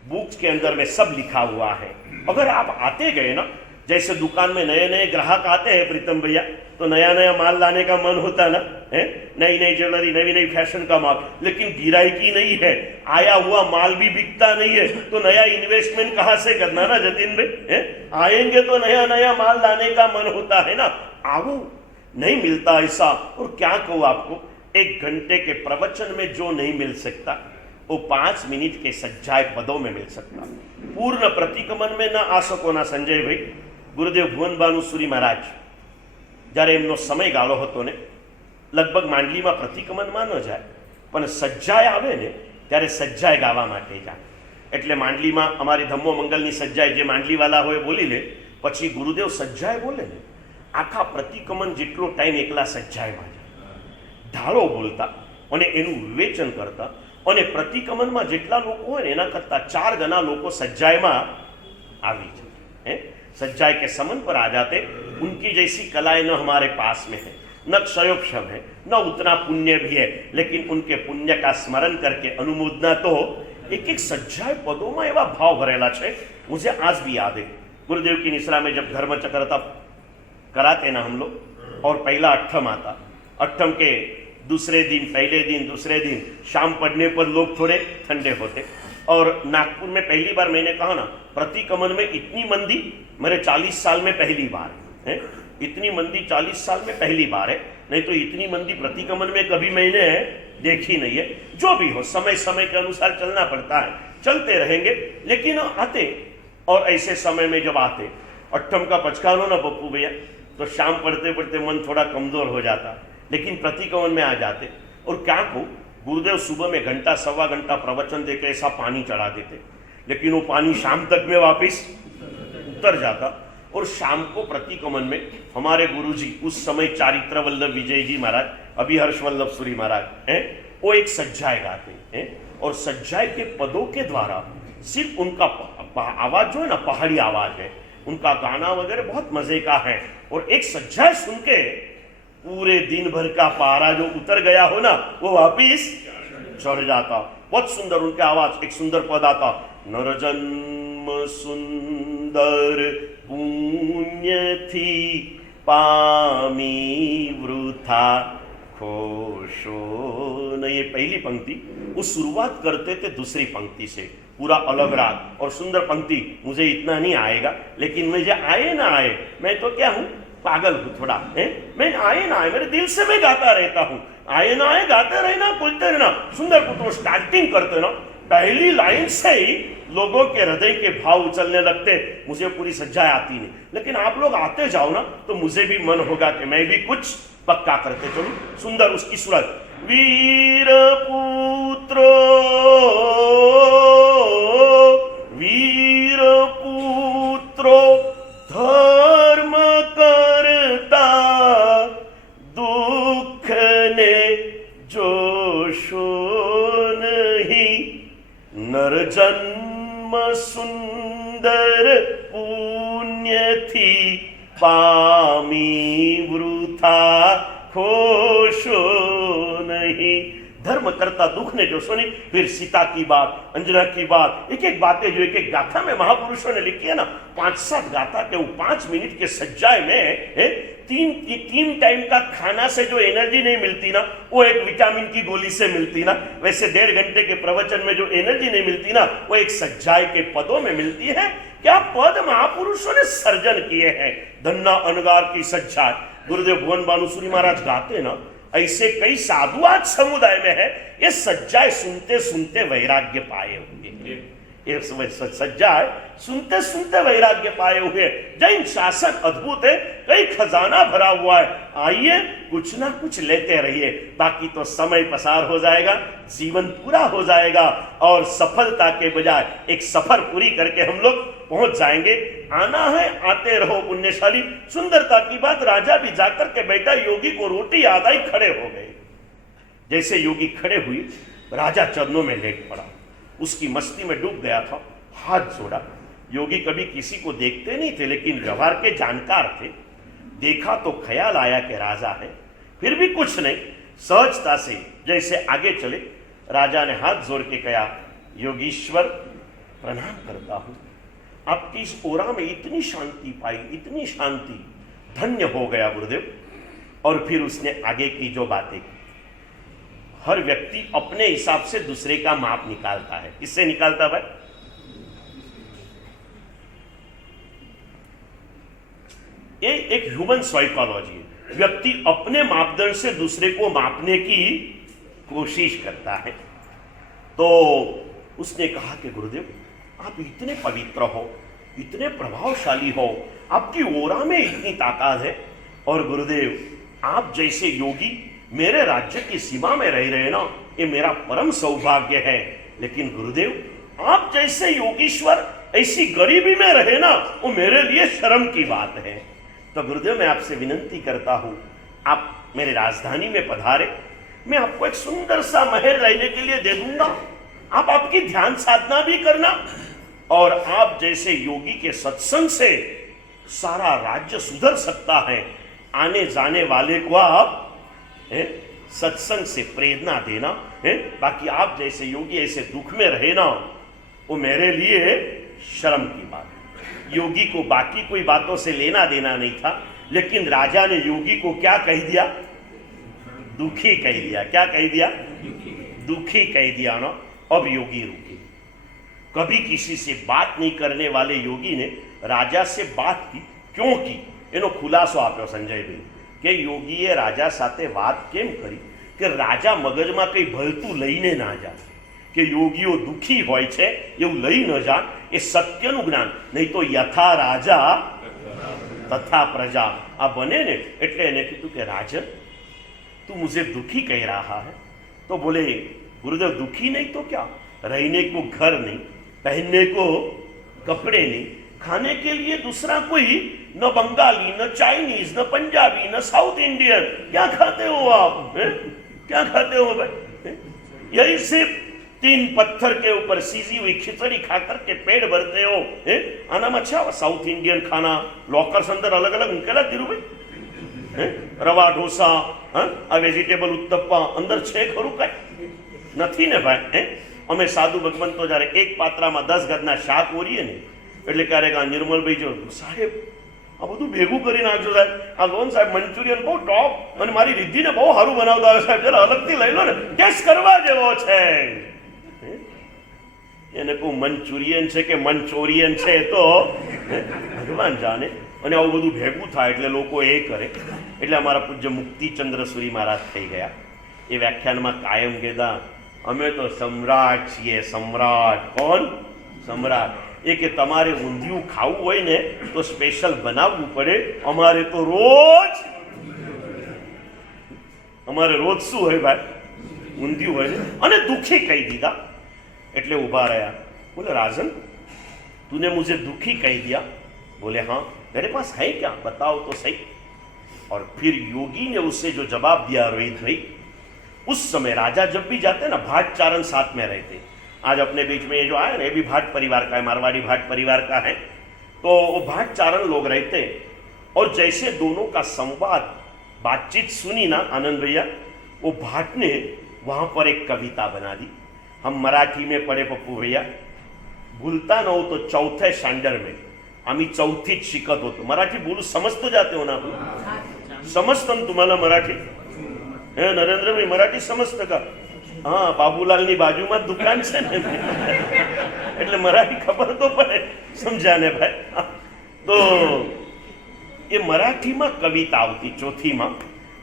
बुक्स के अंदर में सब लिखा हुआ है. अगर आप आते गए ना, जैसे दुकान में नए नए ग्राहक आते हैं प्रीतम भैया, तो नया नया माल लाने का मन होता ना, नई नई ज्वेलरी, नई नई फैशन का माल, लेकिन गिराई नहीं है, आया हुआ माल भी बिकता नहीं है, तो नया इन्वेस्टमेंट कहां से करना ना जतिन भाई. आएंगे तो नया नया माल लाने का मन होता है ना. आओ नहीं मिलता ऐसा। और क्या कहूँ आपको, 1 घंटे के प्रवचन में जो नहीं मिल सकता वो 5 मिनट के सज्जाए पदों में मिल सकता। पूर्ण प्रतिगमन में ना आ सको ना संजय भाई। गुरुदेव ભુવન ભાનુસુરી મહારાજ જ્યારે એમનો સમયગાળો હતો ને, લગભગ માંડલીમાં પ્રતિગમનમાં ન જાય પણ સજ્જાએ આવે ને ત્યારે સજ્જાએ ગાવા માટે જાય। એટલે માંડલીમાં અમારી ધમ્મો મંગલની સજ્જાએ જે માંડલીવાલા હોય બોલી લે, પછી ગુરુદેવ સજ્જાએ બોલે ને, આખા પ્રતિગમન જેટલો ટાઈમ એકલા સજ્જાએમાં જાય, ઢાળો બોલતા અને એનું વિવેચન કરતા। અને પ્રતિગમનમાં જેટલા લોકો હોય ને એના કરતાં 4 ગણા લોકો સજ્જાएમાં આવી જાય। सज्जाए के समन पर आ जाते। उनकी जैसी कलाएं न हमारे पास में है, न क्षयोक्षम है, न उतना पुण्य भी है, लेकिन उनके पुण्य का स्मरण करके अनुमोदना तो एक एक सज्जाए पदों में एवं भाव भरेला है। मुझे आज भी याद है, गुरुदेव की निश्रा में जब धर्म चक्र तब कराते ना हम लोग, और पहला अट्ठम आता, अट्ठम के दूसरे दिन, पहले दिन, दूसरे दिन शाम पड़ने पर लोग थोड़े ठंडे होते। और नागपुर में पहली बार मैंने कहा ना, प्रतिगमन में इतनी मंदी मेरे 40 साल में पहली बार है। इतनी मंदी 40 साल में पहली बार है, नहीं तो इतनी मंदी प्रतिगमन में कभी मैंने देखी नहीं है। जो भी हो, समय समय के अनुसार चलना पड़ता है, चलते रहेंगे। लेकिन आते, और ऐसे समय में जब आते, अट्ठम का पचकारो ना पप्पू भैया, तो शाम पढ़ते पढ़ते मन थोड़ा कमजोर हो जाता, लेकिन प्रतिगमन में आ जाते। और क्या को गुरुदेव सुबह में घंटा सवा घंटा प्रवचन देकर ऐसा पानी चढ़ा देते, लेकिन वो पानी शाम तक में वापस उतर जाता। और शाम को प्रतिगमन में हमारे गुरुजी उस समय चारित्र वल्लभ विजय जी महाराज, अभी हर्ष वल्लभ सूरी महाराज हैं, वो एक सज्जाए गाते हैं। और सज्जाए के पदों के द्वारा सिर्फ उनका आवाज जो है ना, पहाड़ी आवाज है, उनका गाना वगैरह बहुत मजे का है। और एक सज्जाए सुन के पूरे दिन भर का पारा जो उतर गया हो ना, वो वापिस चढ़ जाता। बहुत सुंदर उनके आवाज। एक सुंदर पद आता, नरजन्म सुंदर पुण्य थी पामी वृथा खोशो न। ये पहली पंक्ति, वो शुरुआत करते थे दूसरी पंक्ति से, पूरा अलग राग और सुंदर पंक्ति। मुझे इतना नहीं आएगा, लेकिन मुझे आए ना आए, मैं तो क्या हूं, पागल हूं थोड़ा है। मैं आए ना आए, मेरे दिल से मैं गाता रहता हूं। आए ना आए, गाते रहना, बोलते रहना। सुंदर पुत्र स्टार्टिंग करते ना, पहली लाइन से ही लोगों के हृदय के भाव उछलने लगते। मुझे पूरी सज्जाए आती नहीं, लेकिन आप लोग आते जाओ ना, तो मुझे भी मन होगा कि मैं भी कुछ पक्का करते चलूं। सुंदर उसकी सूरत, वीर पुत्रो वीर पुत्रो धर्म करता दुख ने जोशो नहीं। नर जन्म सुंदर पुण्य थी पामी वृथा खोशो नहीं। धर्म करता दुख ने जो सुनी। फिर सीता की बात, अंजना की बात, एक एक बातें जो एक एक गाथा में महापुरुषों ने लिखी है ना, 5-7 गाथा के वो 5 मिनट के सज्जाए में तीन टाइम का खाना से जो एनर्जी नहीं मिलती ना, वो एक विटामिन की गोली से मिलती ना, वैसे 1.5 घंटे के प्रवचन में जो एनर्जी नहीं मिलती ना, वो एक सज्जाए के पदों में मिलती है। क्या पद महापुरुषों ने सर्जन किए हैं। धन्ना अनगार की सज्जाए गुरुदेव भुवन भानुसुरी महाराज गाते ना, ऐसे कई साधु आज समुदाय में है, ये सज्जाए सुनते सुनते वैराग्य पाए हुए। ये सज्जाए सुनते सुनते वैराग्य पाए हुए। जैन शासन अद्भुत है, कई खजाना भरा हुआ है। आइए कुछ ना कुछ लेते रहिए, बाकी तो समय पसार हो जाएगा, जीवन पूरा हो जाएगा, और सफलता के बजाय एक सफर पूरी करके हम लोग पहुंच जाएंगे। आना है, आते रहो पुण्यशाली। सुंदरता की बात, राजा भी जाकर के बैठा, योगी को रोटी याद आई, खड़े हो गए। जैसे योगी खड़े हुए, राजा चरणों में लेट पड़ा, उसकी मस्ती में डूब गया था, हाथ जोड़ा। योगी कभी किसी को देखते नहीं थे, लेकिन व्यवहार के जानकार थे। देखा तो ख्याल आया कि राजा है, फिर भी कुछ नहीं, सहजता से जैसे आगे चले। राजा ने हाथ जोड़ के कहा, योगीश्वर प्रणाम करता हूं, आपकी इस ओरा में इतनी शांति पाई, इतनी शांति, धन्य हो गया गुरुदेव। और फिर उसने आगे की जो बातें की। हर व्यक्ति अपने हिसाब से दूसरे का माप निकालता है। किससे निकालता भाई? ये एक ह्यूमन साइकोलॉजी है। व्यक्ति अपने मापदंड से दूसरे को मापने की कोशिश करता है। तो उसने कहा कि गुरुदेव, आप इतने पवित्र हो, इतने प्रभावशाली हो, आपकी ओरा में इतनी ताकत है, और गुरुदेव आप जैसे योगी मेरे राज्य की सीमा में रह रहे ना, ये मेरा परम सौभाग्य है। लेकिन गुरुदेव आप जैसे योगीश्वर ऐसी गरीबी में रहे ना, वो मेरे लिए शर्म की बात है। तो गुरुदेव मैं आपसे विनंती करता हूं, आप मेरे राजधानी में पधारे, मैं आपको एक सुंदर सा महल रहने के लिए दे दूंगा, आप आपकी ध्यान साधना भी करना, और आप जैसे योगी के सत्संग से सारा राज्य सुधर सकता है। आने जाने वाले को आप सत्संग से प्रेरणा देना है। बाकी आप जैसे योगी ऐसे दुख में रहे ना, वो मेरे लिए शर्म की बात है। योगी को बाकी कोई बातों से लेना देना नहीं था, लेकिन राजा ने योगी को क्या कह दिया? दुखी कह दिया। क्या कह दिया? दुखी कह दिया ना। अब योगी रुके। कभी किसी से बात नहीं करने वाले योगी ने राजा से बात की। क्यों की? एनो खुलासो आप्यो संजयभाई કે યોગીએ રાજા સાથે વાત કેમ કરી કે રાજા મગજમાં કંઈ ભલતું લઈને ના જાય, કે યોગીઓ દુઃખી હોય છે એવું લઈ ન જાય, એ સત્યનું જ્ઞાન, નહીં તો યથા રાજા તથા પ્રજા આ બને ને। એટલે એને કીધું કે રાજન तू मुझे दुखी कह रहा है। तो बोले गुरुदेव दुखी नहीं तो क्या, रहने को घर नहीं, पहनने को कपड़े नहीं, खाने के लिए दूसरा कोई न बंगाली न चाइनीज न पंजाबी न साउथ इंडियन, क्या खाते हो आप? क्या खाते हो भाई? यही सिर्फ 3 पत्थर के ऊपर सीजी हुई खिचड़ी खाकर के पेट भरते हो। आना में अच्छा साउथ इंडियन खाना लॉकर्स अंदर अलग अलग मूकेला धीरू भाई, रवा ढोसा आ वेजिटेबल उत्तप्पा अंदर छे खरू कई नहीं ने भाई। अमे साधु भगवंतो जયારે एक पात्राમાં 10 ગદના શાક ઓરીએ ને, એટલે ક્યારેક આ નિર્મલભાઈ જો સાહેબ આ બધું ભેગું કરી નાખજો સાહેબ, આ લોન સાહેબ મંચુરિયન બહુ ટોપ અને મારી રિદ્ધિને બહુ સારું બનાવતા હોય સાહેબ, જરા અલગથી લઈ લો ને, ટેસ્ટ કરવા જેવો છે। એને કોઈ મંચુરિયન છે કે મંચોરિયન છે તો ભગવાન જાણે। અને આવું બધું ભેગું થાય એટલે લોકો એ કરે। એટલે અમારા પૂજ્ય મુક્તિચંદ્ર સુરી મહારાજ થઈ ગયા। એ વ્યાખ્યાનમાં કાયમ કહેતા અમે તો સમ્રાટ છીએ, સમ્રાટ। કોણ? સમ્રાટ। એ કે તમારે ઊંધિયું ખાવું હોય ને તો સ્પેશિયલ બનાવવું પડે, અમારે તો રોજ શું હોય ભાઈ? ઊંધિયું હોય ને। અને દુઃખી કહી દીધા એટલે ઊભા રહ્યા। બોલે राजन तूने मुझे दुखी कह दिया? बोले हाँ। मेरे पास है क्या, बताओ तो सही। और फिर योगी ने उससे जो जवाब दिया रोहित भाई, उस समय राजा जब भी जाते ना भाट चारण साथ में रहते। आज अपने बीच में ये जो आया ना ये भी भाट परिवार का है, मारवाड़ी भाट परिवार का है। तो वो भाट चारण लोग रहते, और जैसे दोनों का संवाद बातचीत सुनी ना आनंद भैया, वो भाट ने वहां पर एक कविता बना दी। हम मराठी में पढ़े पप्पू भैया, भूलता न हो तो चौथे स्टैंडर्ड में आम्ही 4थीत शिकत होतो। मराठी बोलू समजतो जाते हो ना आपण? समजतं ना तुम्हाला मराठी? हे नरेंद्र भाई मराठी समजतं का? હા બાબુલાલની બાજુમાં દુકાન છે ને એટલે મરાઠી ખબર તો પડે, સમજાને ભાઈ। તો એ મરાઠીમાં કવિતા આવતી ચોથીમાં,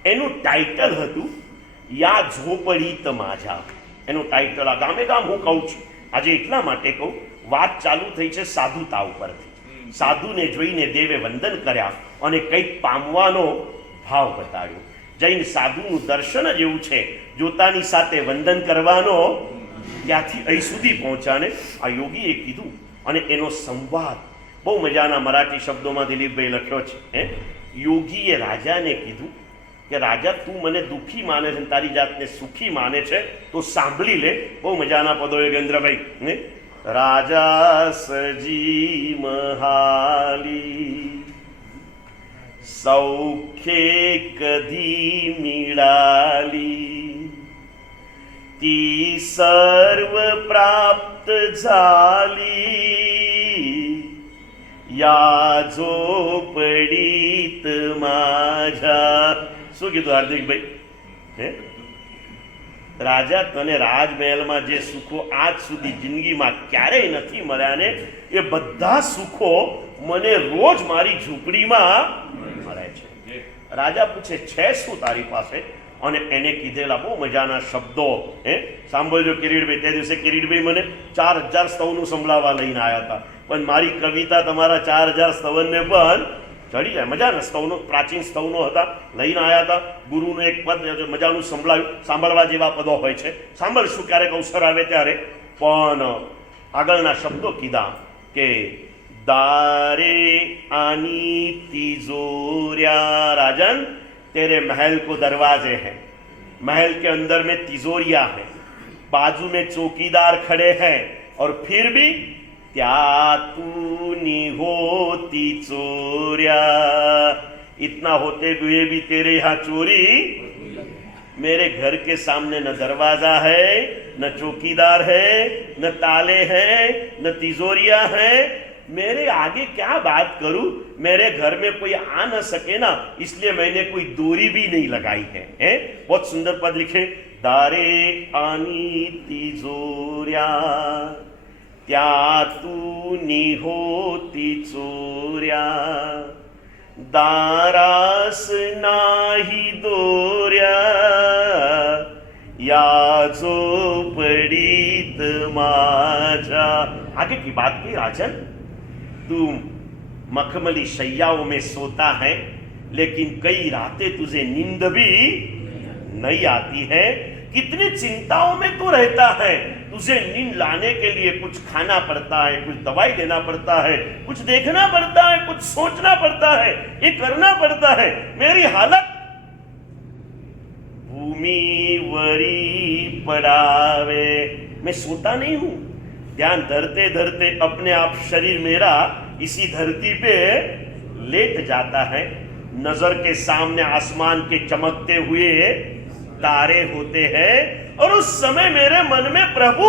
એનું ટાઇટલ હતું યા ઝોપડીત माझ्या। એનું ટાઇટલ આ ગામે ગામ હું કહું છું આજે એટલા માટે કહું, વાત ચાલુ થઈ છે સાધુતા ઉપરથી। સાધુને જોઈને દેવે વંદન કર્યા અને કંઈક પામવાનો ભાવ બતાવ્યો। જૈન સાધુનું દર્શન જ એવું છે, જોતાની સાથે વંદન કરવાનો, ત્યાંથી અહીં સુધી પહોંચ્યાને આ યોગીએ કીધું। અને એનો સંવાદ બહુ મજાના મરાઠી શબ્દોમાં દિલીપભાઈ લખ્યો છે। યોગીએ રાજાને કીધું કે રાજા તું મને દુઃખી માને છે, તારી જાતને સુખી માને છે, તો સાંભળી લે। બહુ મજાના પદો યોગેન્દ્રભાઈ। રાજા સજી મહાલી सौख्ये कधी मिळाली, ती सर्व प्राप्त झाली या झोपडीत माझ्या। શું કીધું હાર્દિકભાઈ? રાજા તને રાજમહેલમાં જે સુખો આજ સુધી જિંદગીમાં ક્યારેય નથી મળ્યા ને, એ બધા સુખો મને રોજ મારી ઝૂંપડીમાં મળે છે। રાજા પૂછે છે શું તારી પાસે? અને એને કીધેલા બહુ મજાના શબ્દો સાંભળજો કિરીટભાઈ. તે દિવસે કિરીટભાઈ મને 4000 સ્તવનું સંભળાવવા લઈને આવ્યા હતા, પણ મારી કવિતા તમારા 4000 સ્તવનને પણ ચડી જાય. મજાના સ્તવનો, પ્રાચીન સ્તવનો હતા, લઈને આવ્યા હતા. ગુરુનું એક પદ મજાનું સંભળાવ્યું, સાંભળવા જેવા પદો હોય છે, સાંભળશું ક્યારેક અવસર આવે ત્યારે. પણ આગળના શબ્દો કીધા કે दारे आनी तिजोरिया राजन, तेरे महल को दरवाजे हैं, महल के अंदर में तिजोरिया है, बाजू में चौकीदार खड़े हैं, और फिर भी त्या तूनी होती चोरिया, इतना होते हुए भी तेरे यहाँ चोरी। मेरे घर के सामने न दरवाजा है, न चौकीदार है, न ताले हैं, न तिजोरिया है। मेरे आगे क्या बात करूं? मेरे घर में कोई आ न सके ना, इसलिए मैंने कोई दूरी भी नहीं लगाई है। बहुत सुंदर पद लिखे, दारे आनी तिजोरिया त्या तूनी होती चोरिया, दारास नाही दोर्या या झोपडीत माझा। आगे की बात की राजन, तू मखमली शैयाओं में सोता है, लेकिन कई रातें तुझे नींद भी नहीं आती है। कितनी चिंताओं में तू रहता है, तुझे नींद लाने के लिए कुछ खाना पड़ता है, कुछ दवाई लेना पड़ता है, कुछ देखना पड़ता है, कुछ सोचना पड़ता है, ये करना पड़ता है। मेरी हालत भूमि वरी पड़ावे, मैं सोता नहीं हूं, ध्यान धरते धरते अपने आप शरीर मेरा इसी धरती पे लेट जाता है। नजर के सामने आसमान के चमकते हुए तारे होते हैं, और उस समय मेरे मन में प्रभु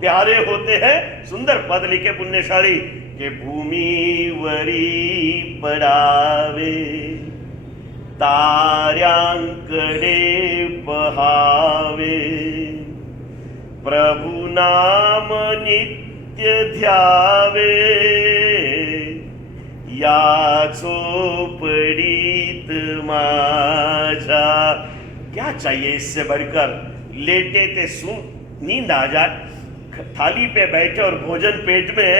प्यारे होते हैं। सुंदर पद लिखे पुण्यशाली के भूमि वरी पड़ावे तार्यांकडे पहावे, प्रभु नाम नित्य ध्यावे या झोपडीत माझा। क्या चाहिए इससे बढ़कर? लेटे थे सो नींद आ जाए, थाली पे बैठे और भोजन पेट में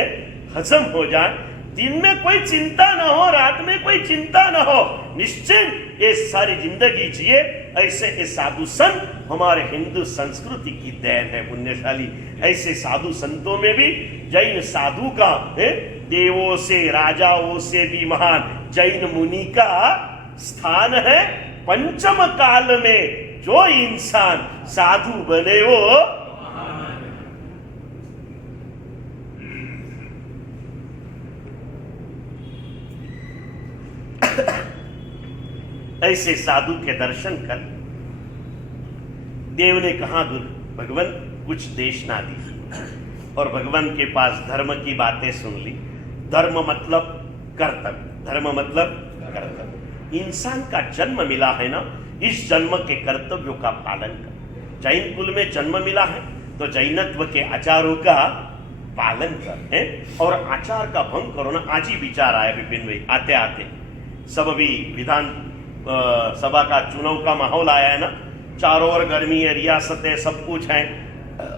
हजम हो जाए, दिन में कोई चिंता न हो, रात में कोई चिंता न हो, निश्चिंत ये सारी जिंदगी जिए। ऐसे ये साधु संत हमारे हिंदू संस्कृति की देन है पुण्यशाली। ऐसे साधु संतों में भी जैन साधु का देवों से राजाओं से भी महान जैन मुनि का स्थान है। पंचम काल में जो इंसान साधु बने वो ऐसे साधु के दर्शन कर। देव ने कहा भगवान कुछ देशना दी, और भगवान के पास धर्म की बातें सुन ली। धर्म मतलब कर्तव्य, धर्म मतलब कर्तव्य। इंसान का जन्म मिला है ना, इस जन्म के कर्तव्यों का पालन कर। जैन कुल में जन्म मिला है तो जैनत्व के आचारों का पालन कर, और आचार का भंग करो ना। आज ही विचार आया विपिन भाई, आते आते सब अभी विधान सभा का चुनाव का माहौल आया है ना, चारों ओर गर्मी है, रियासतें सब कुछ है,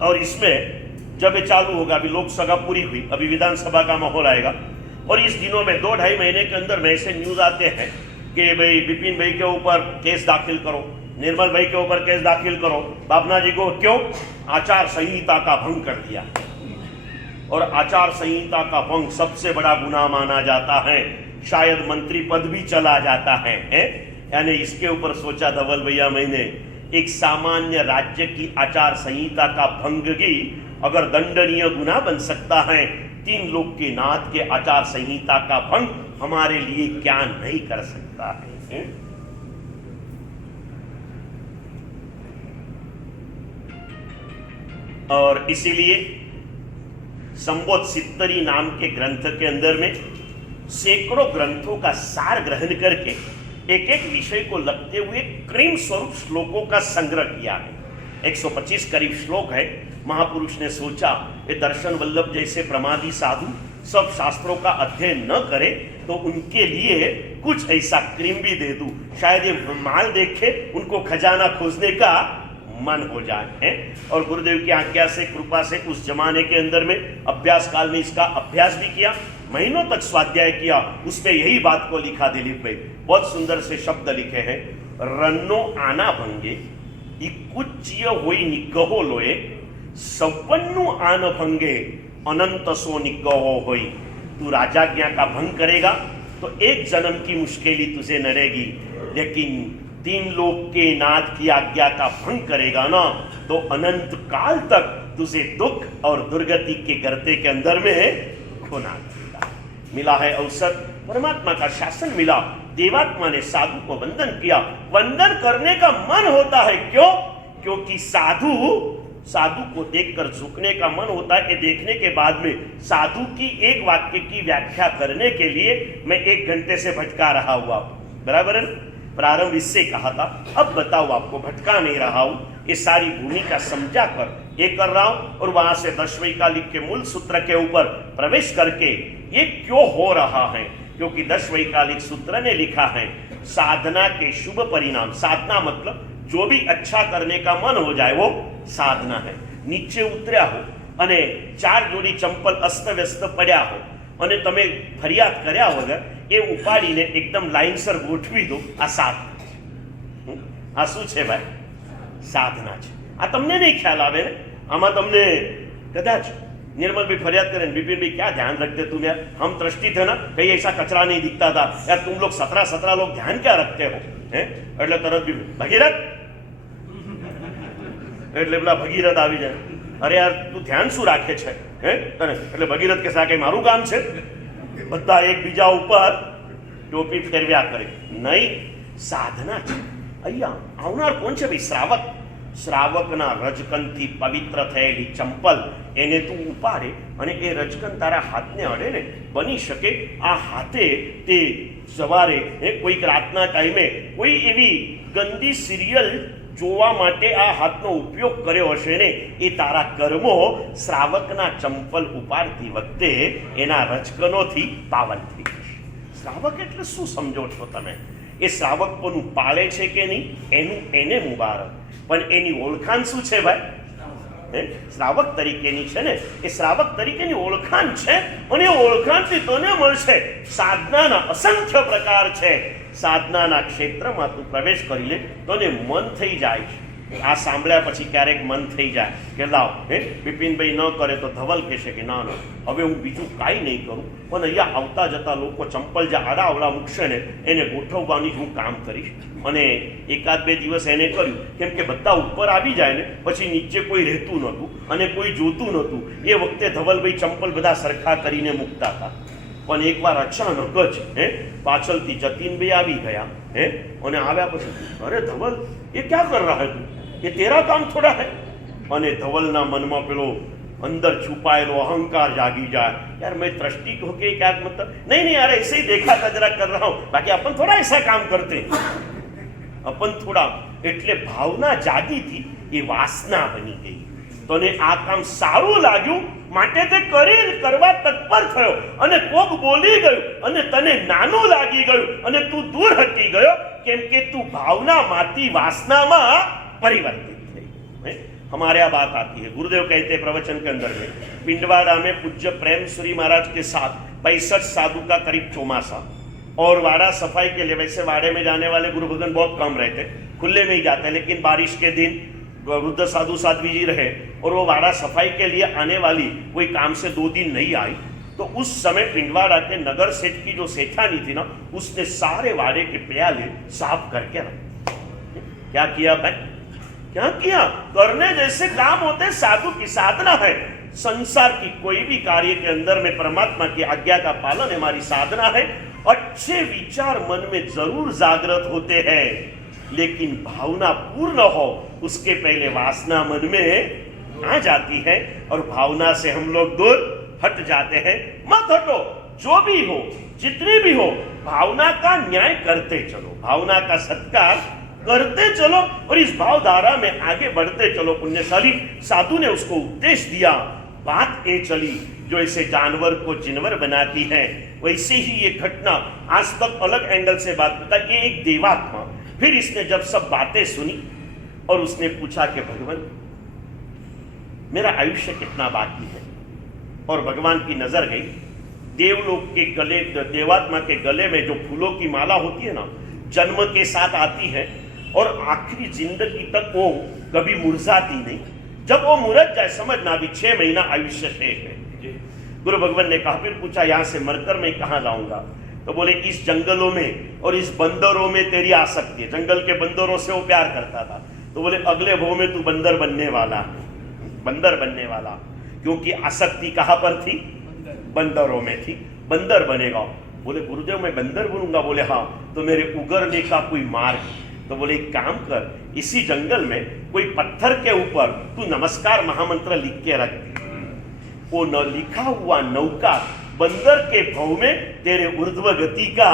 और इसमें जब ये चालू होगा, अभी लोकसभा पूरी हुई, अभी विधानसभा का माहौल आएगा, और इस दिनों में 2-2.5 महीने के अंदर में ऐसे न्यूज आते हैं कि भाई विपिन भाई के ऊपर केस दाखिल करो, निर्मल भाई के ऊपर केस दाखिल करो। बाबना जी को क्यों? आचार संहिता का भंग कर दिया, और आचार संहिता का भंग सबसे बड़ा गुनाह माना जाता है, शायद मंत्री पद भी चला जाता है। यानी इसके ऊपर सोचा धवल भैया मैंने, एक सामान्य राज्य की आचार संहिता का भंग भी अगर दंडनीय गुनाह बन सकता है, 3 लोक के नाथ के आचार संहिता का भंग हमारे लिए क्या नहीं कर सकता है। और इसीलिए संबोधसित्तरी नाम के ग्रंथ के अंदर में सैकड़ों ग्रंथों का सार ग्रहण करके एक एक विषय को लगते हुए क्रीम स्वरूप श्लोकों का संग्रह किया है। 125 करीब श्लोक है। महापुरुष ने सोचा ये दर्शन वल्लभ जैसे प्रमादी साधु सब शास्त्रों का अध्ययन न करे तो उनके लिए कुछ ऐसा क्रीम भी दे दूं, शायद ये माल देखे उनको खजाना खोजने का मन हो जाए है। और गुरुदेव की आज्ञा से, कृपा से उस जमाने के अंदर में अभ्यास काल में इसका अभ्यास भी किया, महीनों तक स्वाध्याय किया। उसमें यही बात को लिखा दिलीप भाई, बहुत सुंदर से शब्द लिखे हैं। रन्नो आना भंगे इकुच्य होई निग्रहो लोए, सपन्नु आन भंगे अनंत सो निग्रहो होई। तू राजाज्ञा का भंग करेगा तो एक जन्म की मुश्किल तुझे नड़ेगी, लेकिन 3 लोक के नाथ की आज्ञा का भंग करेगा ना तो अनंत काल तक तुझे दुख और दुर्गति के गर्ते के अंदर में खोना पड़ेगा। मिला है अवसर, परमात्मा का शासन मिला, देवात्मा ने साधु को वंदन किया। वंदन करने का मन होता है, क्यों? क्योंकि साधु को देखकर झुकने का मन होता है कि देखने के बाद में साधु की एक वाक्य की व्याख्या करने के लिए मैं 1 घंटे से भटका रहा हुआ, बराबर है। प्रारंभ इससे कहा था, अब बताओ आपको भटका नहीं रहा हूं, ये सारी भूमिका समझा कर ये कर रहा हूं। और वहां से दशवैकालिक के मूल सूत्र के ऊपर प्रवेश करके ये क्यों हो रहा है, क्योंकि दशवैकालिक सूत्र ने लिखा है साधना के शुभ परिणाम। साधना मतलब जो भी अच्छा करने का मन हो जाए वो साधना है। नीचे उतर्या हो અને 4 जोड़ी चंपल अस्त व्यस्त पड्या हो અને તમે ફરિયાદ કર્યા વગર એ ઉપાડીને એકદમ લાઈનસર ગોઠવી દો, આ સાધના છે। આ શું છે ભાઈ? સાધના છે। આ તમને નહીં ખ્યાલ આવે ને, આમાં તમને કદાચ निर्मल भाई फरियाद करें, विपिन भाई क्या ध्यान रखते तुम यार, हम ट्रस्टी थे ना, कहीं ऐसा कचरा नहीं दिखता था यार, तुम लोग 17 लोग ध्यान क्या रखते हो हैं? એટલે તરત भी भगीरथ એટલે પેલા ભગીરથ આવી જાય, અરે યાર તું ધ્યાન શું રાખે છે હે? એટલે ભગીરથ કે સાકે મારું કામ છે, બધા એકબીજા ઉપર ટોપી ફેરવ્યા કરે, નહીં સાધના છે। અહીંયા આવનાર કોણ છે ભાઈ? શ્રાવક। શ્રાવકના રજકનથી પવિત્ર થયેલી ચંપલ એને તું ઉપાડે અને એ રજકન તારા હાથને અડે ને, બની શકે આ હાથે તે સવારે કોઈક રાતના ટાઈમે કોઈ એવી ગંદી સિરિયલ જોવા માટે આ હાથનો ઉપયોગ કર્યો હશે ને, એ તારા કર્મો શ્રાવકના ચંપલ ઉપાડતી વખતે એના રજકનોથી પાવન થઈ જશે। શ્રાવક એટલે શું સમજો છો તમે? એ શ્રાવક કોનું પાળે છે કે નહીં એનું એને મુબારક, પણ એની ઓળખાણ શું છે ભાઈ? શ્રાવક તરીકેની છે ને, એ શ્રાવક તરીકેની ઓળખાણ છે અને એ ઓળખાણથી તને મળશે। સાધનાના અસંખ્ય પ્રકાર છે, સાધનાના ક્ષેત્રમાં તું પ્રવેશ કરી લે તને મન થઈ જાય છે। આ સાંભળ્યા પછી ક્યારેક મન થઈ જાય કે લાવ બિપિનભાઈ ન કરે તો ધવલ કહેશે કે ના ના હવે હું બીજું કાંઈ નહીં કરું, પણ અહીંયા આવતા જતા લોકો ચંપલ જે આડાવડા મૂકશે ને એને ગોઠવવાની જ હું કામ કરીશ। અને 1-2 દિવસ એને કર્યું, કેમ કે બધા ઉપર આવી જાય ને પછી નીચે કોઈ રહેતું નહોતું અને કોઈ જોતું નહોતું। એ વખતે ધવલભાઈ ચંપલ બધા સરખા કરીને મૂકતા હતા, પણ એકવાર અચાનક જ પાછળથી જતીનભાઈ આવી ગયા અને આવ્યા પછી અરે ધવલ ये क्या कर रहा है तू, ये तेरा काम थोड़ा है। અને ધવલના મનમાં પેલો अंदर छुपाएलो अहंकार जागी जाए, यार मैं ट्रस्टी होके क्या मतलब, नहीं नहीं यार ऐसे ही देखा था जरा कर रहा हूं, बाकी अपन थोड़ा ऐसा काम करते, अपन थोड़ा એટલે ભાવના જાગી थी, ये वासना बनी गई। તને આ કામ સારું લાગ્યું માટે તે કરવા તત્પર થયો અને કોક બોલી ગયું અને તને નાનું લાગી ગયું અને તું દૂર હટી ગયો, કેમ કે તું ભાવનામાંથી વાસનામાં परिवर्तित થઈ। हमारे यहाँ बात आती है, गुरुदेव कहते हैं प्रवचन के अंदर में, पिंडवाड़ा में पूज्य प्रेम श्री महाराज के साथ 65 साधु का करीब चौमासा, और वाड़ा सफाई के लिए, वैसे वाड़े में जाने वाले गुरु भगवान बहुत कम रहते, खुले में ही जाते हैं, लेकिन बारिश के दिन वृद्ध साधु साध्वी जी रहे और वो वाड़ा सफाई के लिए आने वाली कोई काम से 2 दिन नहीं आई, तो उस समय पिंडवाड़ा के नगर सेठ की जो सेठानी थी ना, उसने सारे वाड़े के प्याले साफ करके रखे। क्या किया भाई? क्या किया? करने जैसे काम होते, साधु की साधना है। संसार की कोई भी कार्य के अंदर में परमात्मा की आज्ञा का पालन हमारी साधना है। अच्छे विचार मन में जरूर जागृत होते हैं, लेकिन भावना पूर्ण हो उसके पहले वासना मन में आ जाती है और भावना से हम लोग दूर हट जाते हैं। मत हटो, जो भी हो जितनी भी हो, भावना का न्याय करते चलो, भावना का सत्कार करते चलो और इस भावधारा में आगे बढ़ते चलो। पुण्यशाली साधु ने उसको उपदेश दिया, बात ये चली जो ऐसे जानवर को जिनवर बनाती है, वैसे ही ये घटना आज तक अलग एंगल से बात होता है। ये एक देवात्मा, फिर इसने जब सब बातें सुनी और उसने पूछा कि भगवान मेरा आयुष्य कितना बाकी है, और भगवान की नजर गई देवलोक के गले, देवात्मा के गले में जो फूलों की माला होती है ना, जन्म के साथ आती है और आखिरी जिंदगी तक वो कभी मुरझाती नहीं। जब वो मुरझ जाए समझना अभी 6 महीना आयुष्य शेष है। गुरु भगवान ने कहा, फिर पूछा यहां से मरकर मैं कहां जाऊंगा? तो बोले इस जंगलों में और इस बंदरों में तेरी आ सकती है। जंगल के बंदरों से वो प्यार करता था, तो बोले अगले भव में तू बंदर बनने वाला, बंदर बनने वाला, क्योंकि आसक्ति कहां पर थी? बंदरों में थी, बंदर बनेगा। बोले गुरुदेव मैं बंदर बनूंगा? बोले हाँ, तो मेरे उगरने का कोई मार्ग? तो बोले एक काम कर, इसी जंगल में कोई पत्थर के ऊपर तू नमस्कार महामंत्र लिख के रख, वो न लिखा हुआ नौका बंदर के भव में तेरे ऊर्ध्व गति का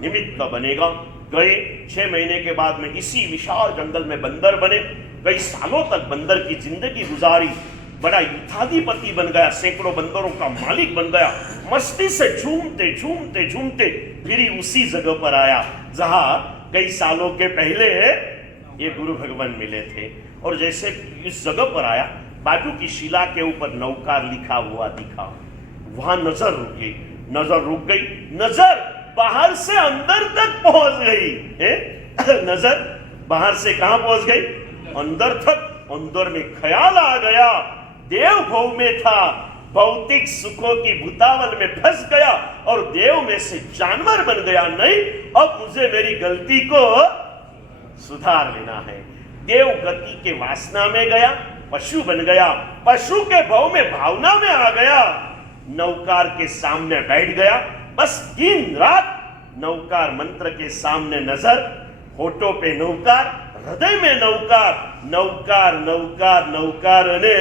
निमित्त बनेगा। गए 6 महीने के बाद में इसी विशाल जंगल में बंदर बने, कई सालों तक बंदर की जिंदगी गुजारी, बड़ा युद्धाधिपति बन गया, सैकड़ों बंदरों का मालिक बन गया, मस्ती से झूमते झूमते झूमते फिर ही उसी जगह पर आया जहां कई सालों के पहले ये गुरु भगवान मिले थे। और जैसे इस जगह पर आया, बाजू की शिला के ऊपर नौकार लिखा हुआ दिखा, वहां नजर रुक गई, नजर रुक गई, नजर बाहर से अंदर तक पहुंच गई है? नजर बाहर से कहां पहुंच गई? अंदर तक। अंदर में ख्याल आ गया, देव भव में था, भौतिक सुखों की भूतावल में फंस गया और देव में से जानवर बन गया। नहीं, अब मुझे मेरी गलती को सुधार लेना है। देव गति के वासना में गया, पशु बन गया, पशु के भव में भावना में आ गया, नौकार के सामने बैठ गया। बस दिन रात नौकार मंत्र के सामने नजर, होठों पे नौकार, हृदय में नौकार, नौकार नौकार नौकार ने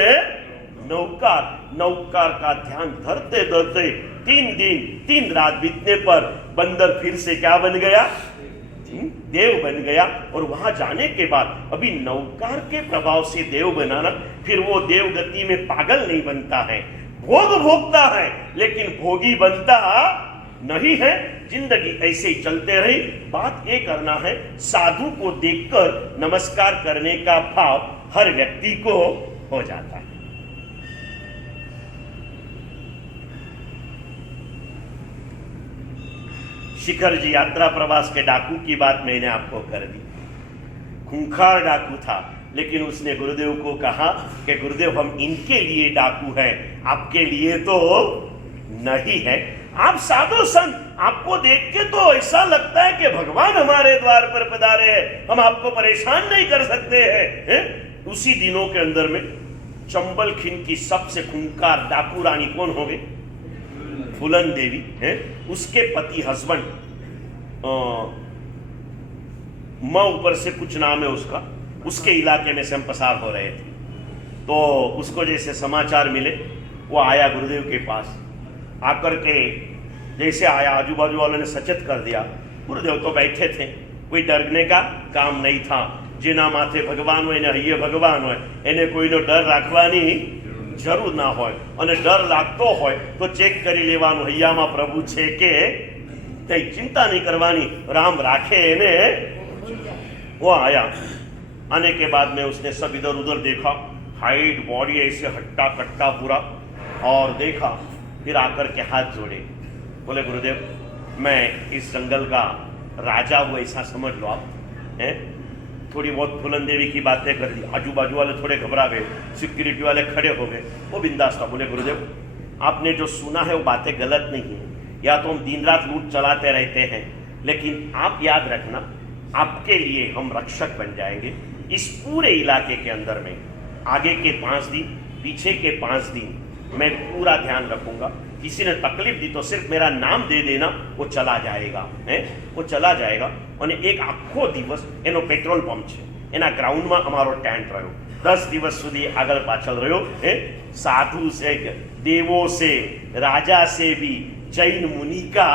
नौकार, नौकार का ध्यान धरते धरते 3 दिन 3 रात बीतने पर बंदर फिर से क्या बन गया? देव बन गया। और वहां जाने के बाद अभी नौकार के प्रभाव से देव बनाना, फिर वो देव गति में पागल नहीं बनता है, भोग भोगता है, लेकिन भोगी बनता नहीं है। जिंदगी ऐसे ही चलते रही। बात ये करना है, साधु को देखकर नमस्कार करने का भाव हर व्यक्ति को हो जाता है। शिखर जी यात्रा प्रवास के डाकू की बात मैंने आपको कर दी। खूंखार डाकू था, लेकिन उसने गुरुदेव को कहा कि गुरुदेव हम इनके लिए डाकू हैं, आपके लिए तो नहीं है। आप साधु संत, आपको देख के तो ऐसा लगता है कि भगवान हमारे द्वार पर पधारे हैं, हम आपको परेशान नहीं कर सकते हैं। उसी दिनों के अंदर में चंबल खिंड की सबसे खूंखार डाकू रानी कौन हो गई? फूलन देवी है। उसके पति हस्बैंड मां ऊपर से कुछ नाम है उसका, उसके इलाके में से हम पसार हो रहे थे, तो उसको जैसे समाचार मिले, वो आया गुरुदेव के पास। आकर के जैसे आया, आजू बाजू वालों ने सचेत कर दिया। गुरुदेव तो बैठे थे, कोई डरने का काम नहीं था। जेना माथे भगवान હોય ને હૈયે ભગવાન હોય, એને કોઈનો ડર રાખવાની જરૂર ના હોય, અને ડર લાગતો હોય તો ચેક કરી લેવાનું હૈયામાં પ્રભુ છે કે કઈ ચિંતા નહીં કરવાની, રામ રાખે એને। वो आया, आने के बाद में उसने सब इधर उधर देखा, हाइट बॉडी ऐसे हट्टा कट्टा पूरा, और देखा, फिर आकर के हाथ जोड़े, बोले गुरुदेव मैं इस जंगल का राजा हूँ, ऐसा समझ लो आप हैं। थोड़ी बहुत फूलन देवी की बातें कर दी, आजू बाजू वाले थोड़े घबरा गए, सिक्योरिटी वाले खड़े हो गए। वो बिंदास था, बोले गुरुदेव आपने जो सुना है वो बातें गलत नहीं है, या तो हम दिन रात लूट चलाते रहते हैं, लेकिन आप याद रखना आपके लिए हम रक्षक बन जाएंगे। इस पूरे इलाके के अंदर में आगे के 5 दिन, पीछे के 5 दिन मैं पूरा ध्यान रखूंगा। किसी ने तकलीफ दी तो सिर्फ मेरा नाम दे देना, वो चला जाएगा है, वो चला जाएगा। અને એક આખો દિવસ એનો પેટ્રોલ પંપ છે, એના ગ્રાઉન્ડમાં અમારો ટેન્ટ રહ્યો, 10 દિવસ સુધી આગળ પાછળ રહ્યો है। साधु से, देवों से, राजा से भी जैन मुनि का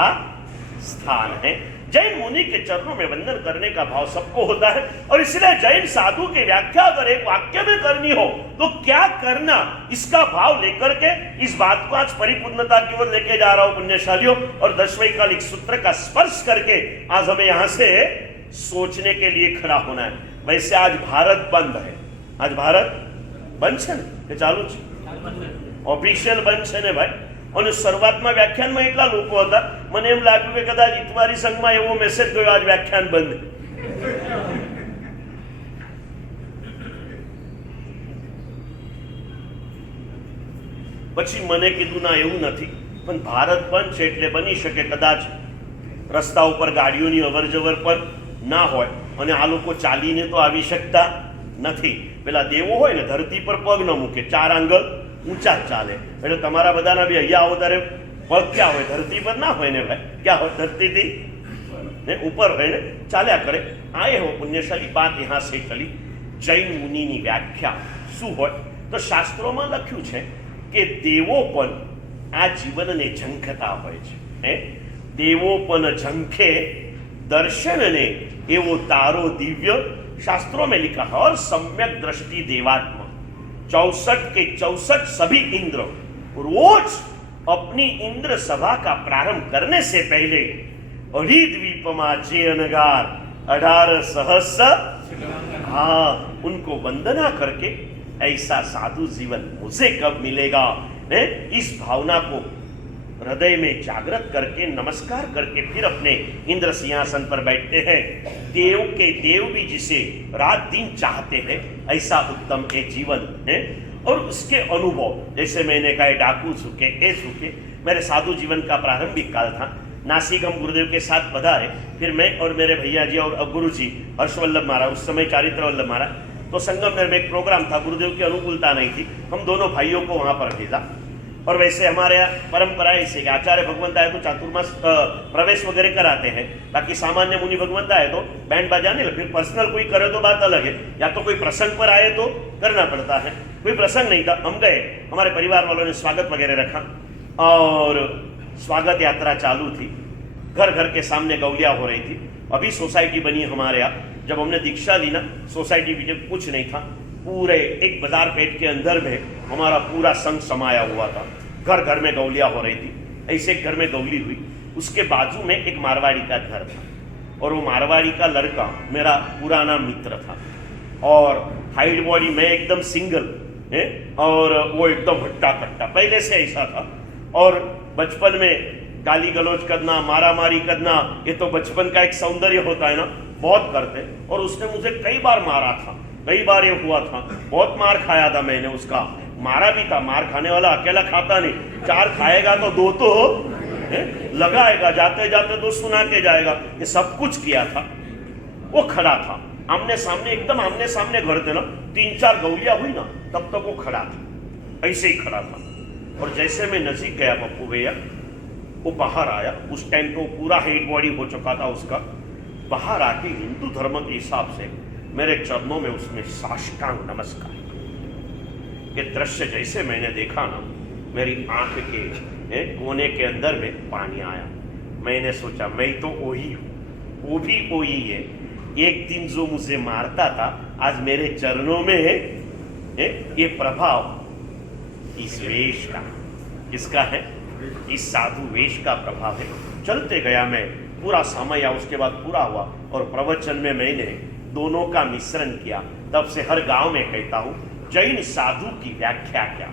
स्थान है। जैन मुनि के चरणों में वंदन करने का भाव सबको होता है। और इसलिए जैन साधु की व्याख्या अगर एक वाक्य में करनी हो तो क्या करना, इसका भाव लेकर के इस बात को आज परिपूर्णता की ओर लेके जा रहा हूं पुण्यशालियों। और 10वें कालिक सूत्र का स्पर्श करके आज हमें यहां से सोचने के लिए खड़ा होना है। वैसे आज भारत बंद है, आज भारत बंद है ने, चालू ऑफिशियल बंद है ने भाई। और શરૂઆતમાં વ્યાખ્યાનમાં એટલા લોકો હતા, મને એમ લાગ્યું કે કદાચ ઇતવારી સંઘમાં એવો મેસેજ ગયો આજ વ્યાખ્યાન બંધ. પછી મને કીધું ના એવું નથી, પણ ભારત બંધ છે એટલે બની શકે કદાચ રસ્તા ઉપર ગાડીઓની અવરજવર પણ ના હોય અને આ લોકો ચાલીને તો આવી શકતા નથી. પેલા દેવો હોય ને ધરતી પર પગ ન મૂકે, 4 આંગળ ઊંચા ચાલે, એટલે તમારા બધાના બી અહીંયા આવો ત્યારે પગ ક્યાં હોય, ધરતી પર ના હોય ને ભાઈ, ક્યાં હોય, ધરતીથી ને ઉપર હોય ને ચાલ્યા કરે. આए हो पुण्यशाली बात यहाँ से चली. जैन मुनिની વ્યાખ્યા શું હોય તો શાસ્ત્રોમાં લખ્યું છે કે દેવો પણ આ જીવનને ઝંખતા હોય છે. દેવો પણ ઝંખે દર્શનને એવો તારો દિવ્ય. शास्त्रों में लिखा है और सम्यक दृष्टि देवात्मा 64 के 64 सभी इंद्र रोज अपनी इंद्र सभा का प्रारंभ करने से पहले अहिद्वीपमा जे अनगार 18 सहस्र हाँ उनको वंदना करके ऐसा साधु जीवन मुझे कब मिलेगा, इस भावना को हृदय में जागृत करके नमस्कार करके फिर अपने इंद्र सिंहासन पर बैठते हैं. देव के देव भी जिसे रात दिन चाहते हैं ऐसा उत्तम है जीवन है. और उसके अनुभव जैसे मैंने कहा डाकू झुके ए झुके. मेरे साधु जीवन का प्रारंभिक काल था. नासिक हम गुरुदेव के साथ पधारे, फिर मैं और मेरे भैया जी और गुरु जी हर्षवल्लभ महाराज, उस समय चारित्र वल्लभ महाराज, तो संगमनेर में एक प्रोग्राम था. गुरुदेव की अनुकूलता नहीं थी, हम दोनों भाइयों को वहां पर भेजा. और वैसे हमारे यहाँ परंपरा ऐसी कि आचार्य भगवंत आए तो चातुर्मास प्रवेश वगैरह कराते हैं, बाकी सामान्य मुनि भगवंत आए तो बैंड बाजा नहीं, फिर पर्सनल कोई करे तो बात अलग है, या तो कोई प्रसंग पर आए तो करना पड़ता है. कोई प्रसंग नहीं था, हम गए, हमारे परिवार वालों ने स्वागत वगैरह रखा और स्वागत यात्रा चालू थी. घर घर के सामने गौलिया हो रही थी. अभी सोसाइटी बनी हमारे यहाँ. जब हमने दीक्षा ली ना, सोसाइटी भी कुछ नहीं था, पूरे एक बाजार पेट के अंदर में हमारा पूरा संघ समाया हुआ था. घर घर में गौलिया हो रही थी. ऐसे एक घर में गौली हुई, उसके बाजू में एक मारवाड़ी का घर था और वो मारवाड़ी का लड़का मेरा पुराना मित्र था. और हाइट बॉडी में एकदम सिंगल है और वो एकदम हट्टा कट्टा, पहले से ऐसा था. और बचपन में गाली गलौज करना, मारा मारी करना, ये तो बचपन का एक सौंदर्य होता है ना, बहुत करते. और उसने मुझे कई बार मारा था, कई बार ये हुआ था, बहुत मार खाया था मैंने उसका. मारा भी था. मार खाने वाला अकेला खाता नहीं, 4 खाएगा तो 2 तो लगाएगा, जाते जाते 2 सुना के जाएगा. ये सब कुछ किया था. वो खड़ा था आमने सामने, एकदम आमने सामने घर थे ना, 3-4 गौलिया हुई ना, तब तक वो खड़ा था, ऐसे ही खड़ा था. और जैसे मैं नजीक गया पप्पू भैया, वो बाहर आया. उस टाइम तो पूरा हेड बॉडी हो चुका था उसका. बाहर आके हिंदू धर्म के हिसाब से मेरे चरणों में उसने साष्टांग नमस्कार. ये दृश्य जैसे मैंने देखा ना, मेरी आंख के कोने के अंदर में पानी आया. मैंने सोचा मैं तो वही हूँ, वो भी वही है. एक दिन जो मुझे मारता था आज मेरे चरणों में है. ये प्रभाव इस वेश का, किसका है? इस साधु वेश का प्रभाव है. चलते गया मैं, पूरा समय या उसके बाद पूरा हुआ और प्रवचन में मैंने दोनों का मिश्रण किया. तब से हर गांव में कहता हूं जैन साधु की व्याख्या क्या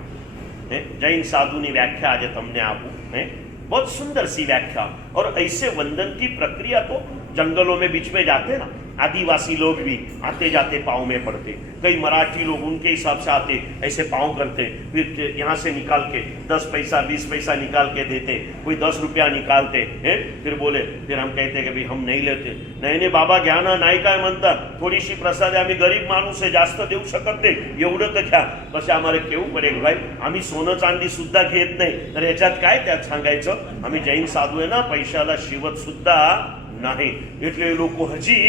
है. जैन साधु की व्याख्या आज तुमने आपू है, बहुत सुंदर सी व्याख्या. और ऐसे वंदन की प्रक्रिया तो जंगलों में बीच में जाते ना, आदिवासी लोग भी आते जाते पाँव में पड़ते. कई मराठी लोग उनके हिसाब से आते, ऐसे पाँव करते, फिर यहाँ से निकाल के 10 पैसा 20 पैसा निकाल के देते, कोई 10 रुपया निकालते हैं. फिर बोले, फिर हम कहते कि भाई हम नहीं लेते. नाही बाबा घ्या ना, नाही काय म्हणतात, थोडीशी प्रसाद आम्ही गरीब माणूस आहे, जास्त देऊ शकत नाही, एवढं तर घ्या. तसे आम्हाला केवू पडेल भाई, आम्ही सोनं चांदी सुद्धा घेत नाही. तर याच्यात काय त्यात सांगायचं, आम्ही जैन साधू आहे ना, पैशाला शिवत सुद्धा नाही. એટલે લોકો હજી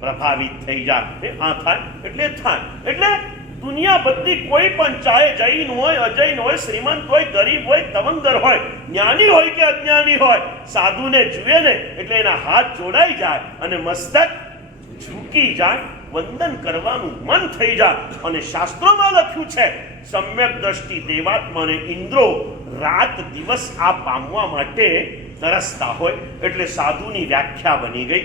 પ્રભાવિત થઈ જાય. આ થાય એટલે થાય. એટલે દુનિયા બધી કોઈ પણ ચાહે જૈન હોય, અજૈન હોય, શ્રીમંત હોય, ગરીબ હોય, તવંગર હોય, જ્ઞાની હોય કે અજ્ઞાની હોય, સાધુને જુએ ને એટલે એના હાથ જોડાઈ જાય અને મસ્તક ઝૂકી જાય, વંદન કરવાનું મન થઈ જાય. અને શાસ્ત્રોમાં લખ્યું છે સમ્યક દ્રષ્ટિ દેવાત્માને ઇન્દ્રો રાત દિવસ આ પામવા માટે તરસતા હોય. એટલે સાધુની વ્યાખ્યા બની ગઈ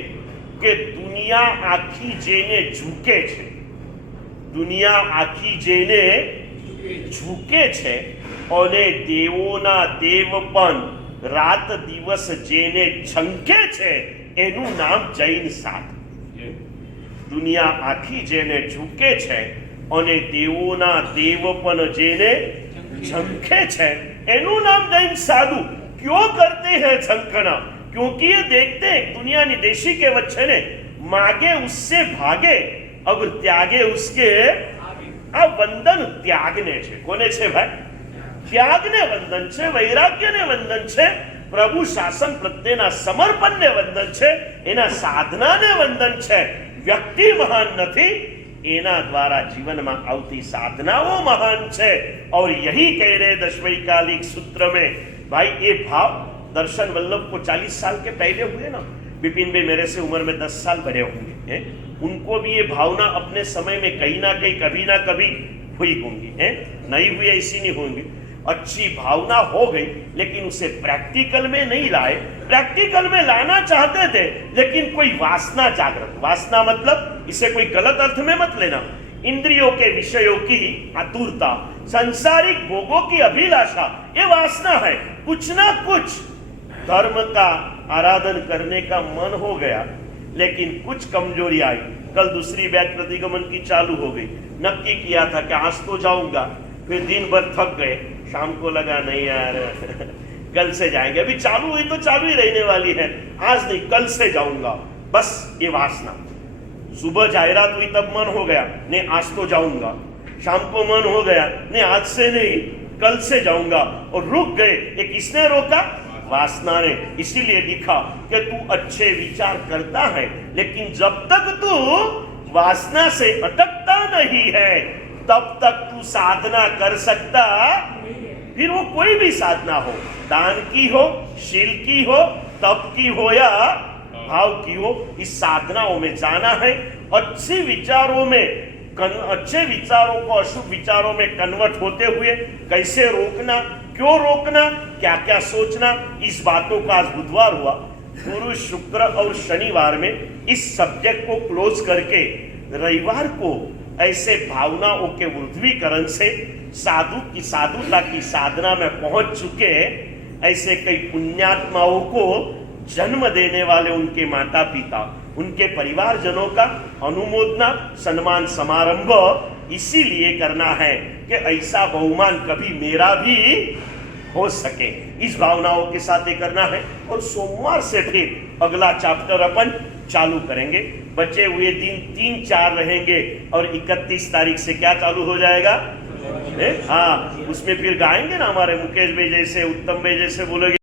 કે દુનિયા આખી જેને ઝૂકે છે, દુનિયા આખી જેને ઝૂકે છે અને દેવોના દેવ પણ રાત દિવસ જેને છંકે છે એનું નામ જૈન સાધુ. દુનિયા આખી જેને ઝૂકે છે અને દેવોના દેવ પણ જેને ઝંખે છે એનું નામ જૈન साधु. क्यों करते हैं झंकना? क्योंकि ये देखते हैं दुनियाની देशी कहेवत છે ને, मांगे उससे भागे अगर त्यागे उसके. આ વંદન ત્યાગને છે. કોને છે ભાઈ? ત્યાગને વંદન છે, વૈરાગ્યને વંદન છે, પ્રભુ શાસન પ્રત્યેના સમર્પણને વંદન છે, એના સાધનાને વંદન છે. વ્યક્તિ મહાન નથી, એના દ્વારા जीवનમાં આવતી साधनाओं महान છે. और यही कह रहे दशवैकालिक सूत्र में भाई, ये भाव दर्शन वल्लभ को 40 साल के पहले हुए ना, विपिन भाई मेरे से उम्र में 10 साल बड़े होंगे हैं, उनको भी ये भावना अपने समय में कहीं ना कहीं कभी ना कभी हुई होंगी हैं, नहीं हुई ऐसी नहीं होंगी. अच्छी भावना हो गई लेकिन उसे प्रैक्टिकल में नहीं लाए. प्रैक्टिकल में लाना चाहते थे लेकिन कोई वासना जागृत. वासना मतलब इसे कोई गलत अर्थ में मत लेना. इंद्रियों के विषयों की आतुरता, संसारिक भोगों की अभिलाषा, ये वासना है. कुछ ना कुछ धर्म का आराधन करने का मन हो गया लेकिन कुछ कमजोरी आई. कल दूसरी बैच प्रतिगमन की चालू हो गई. नक्की किया था कि आज तो जाऊंगा, फिर दिन भर थक गए, शाम को लगा नहीं यार कल से जाएंगे. अभी चालू हुई तो चालू ही रहने वाली है, आज नहीं कल से जाऊंगा. बस ये वासना. सुबह जाहिरात हुई तब मन हो गया नहीं आज तो जाऊंगा, शाम को मन हो गया नहीं आज से नहीं कल से जाऊंगा, और रुक गए. ये किसने रोका? वासना ने. इसीलिए दिखा कि तू अच्छे विचार करता है लेकिन जब तक तू वासना से अटकता नहीं है तब तक तू साधना कर सकता. फिर वो कोई भी साधना हो, दान की हो, शील की हो, तप की हो या भाव की हो, इस साधनाओं में जाना है. अच्छे विचारों में, अच्छे विचारों को अशुभ विचारों में कन्वर्ट होते हुए कैसे रोकना, क्यों रोकना, क्या क्या सोचना, इस बातों का आज बुधवार हुआ. गुरु शुक्र और शनिवार में इस सब्जेक्ट को क्लोज करके रविवार को ऐसे भावनाओं के वृद्धिकरण से साधु की साधुता की साधना में पहुंच चुके ऐसे कई पुण्यात्माओं को जन्म देने वाले उनके माता पिता, उनके परिवारजनों का अनुमोदना सम्मान समारंभ इसीलिए करना है कि ऐसा बहुमान कभी मेरा भी हो सके. इस भावनाओं के साथ ये करना है. और सोमवार से फिर अगला चैप्टर अपन चालू करेंगे. बचे हुए दिन 3-4 रहेंगे और 31 तारीख से क्या चालू हो जाएगा? हाँ, उसमें फिर गाएंगे ना हमारे मुकेश भाई जैसे, उत्तम भाई जैसे बोलोगे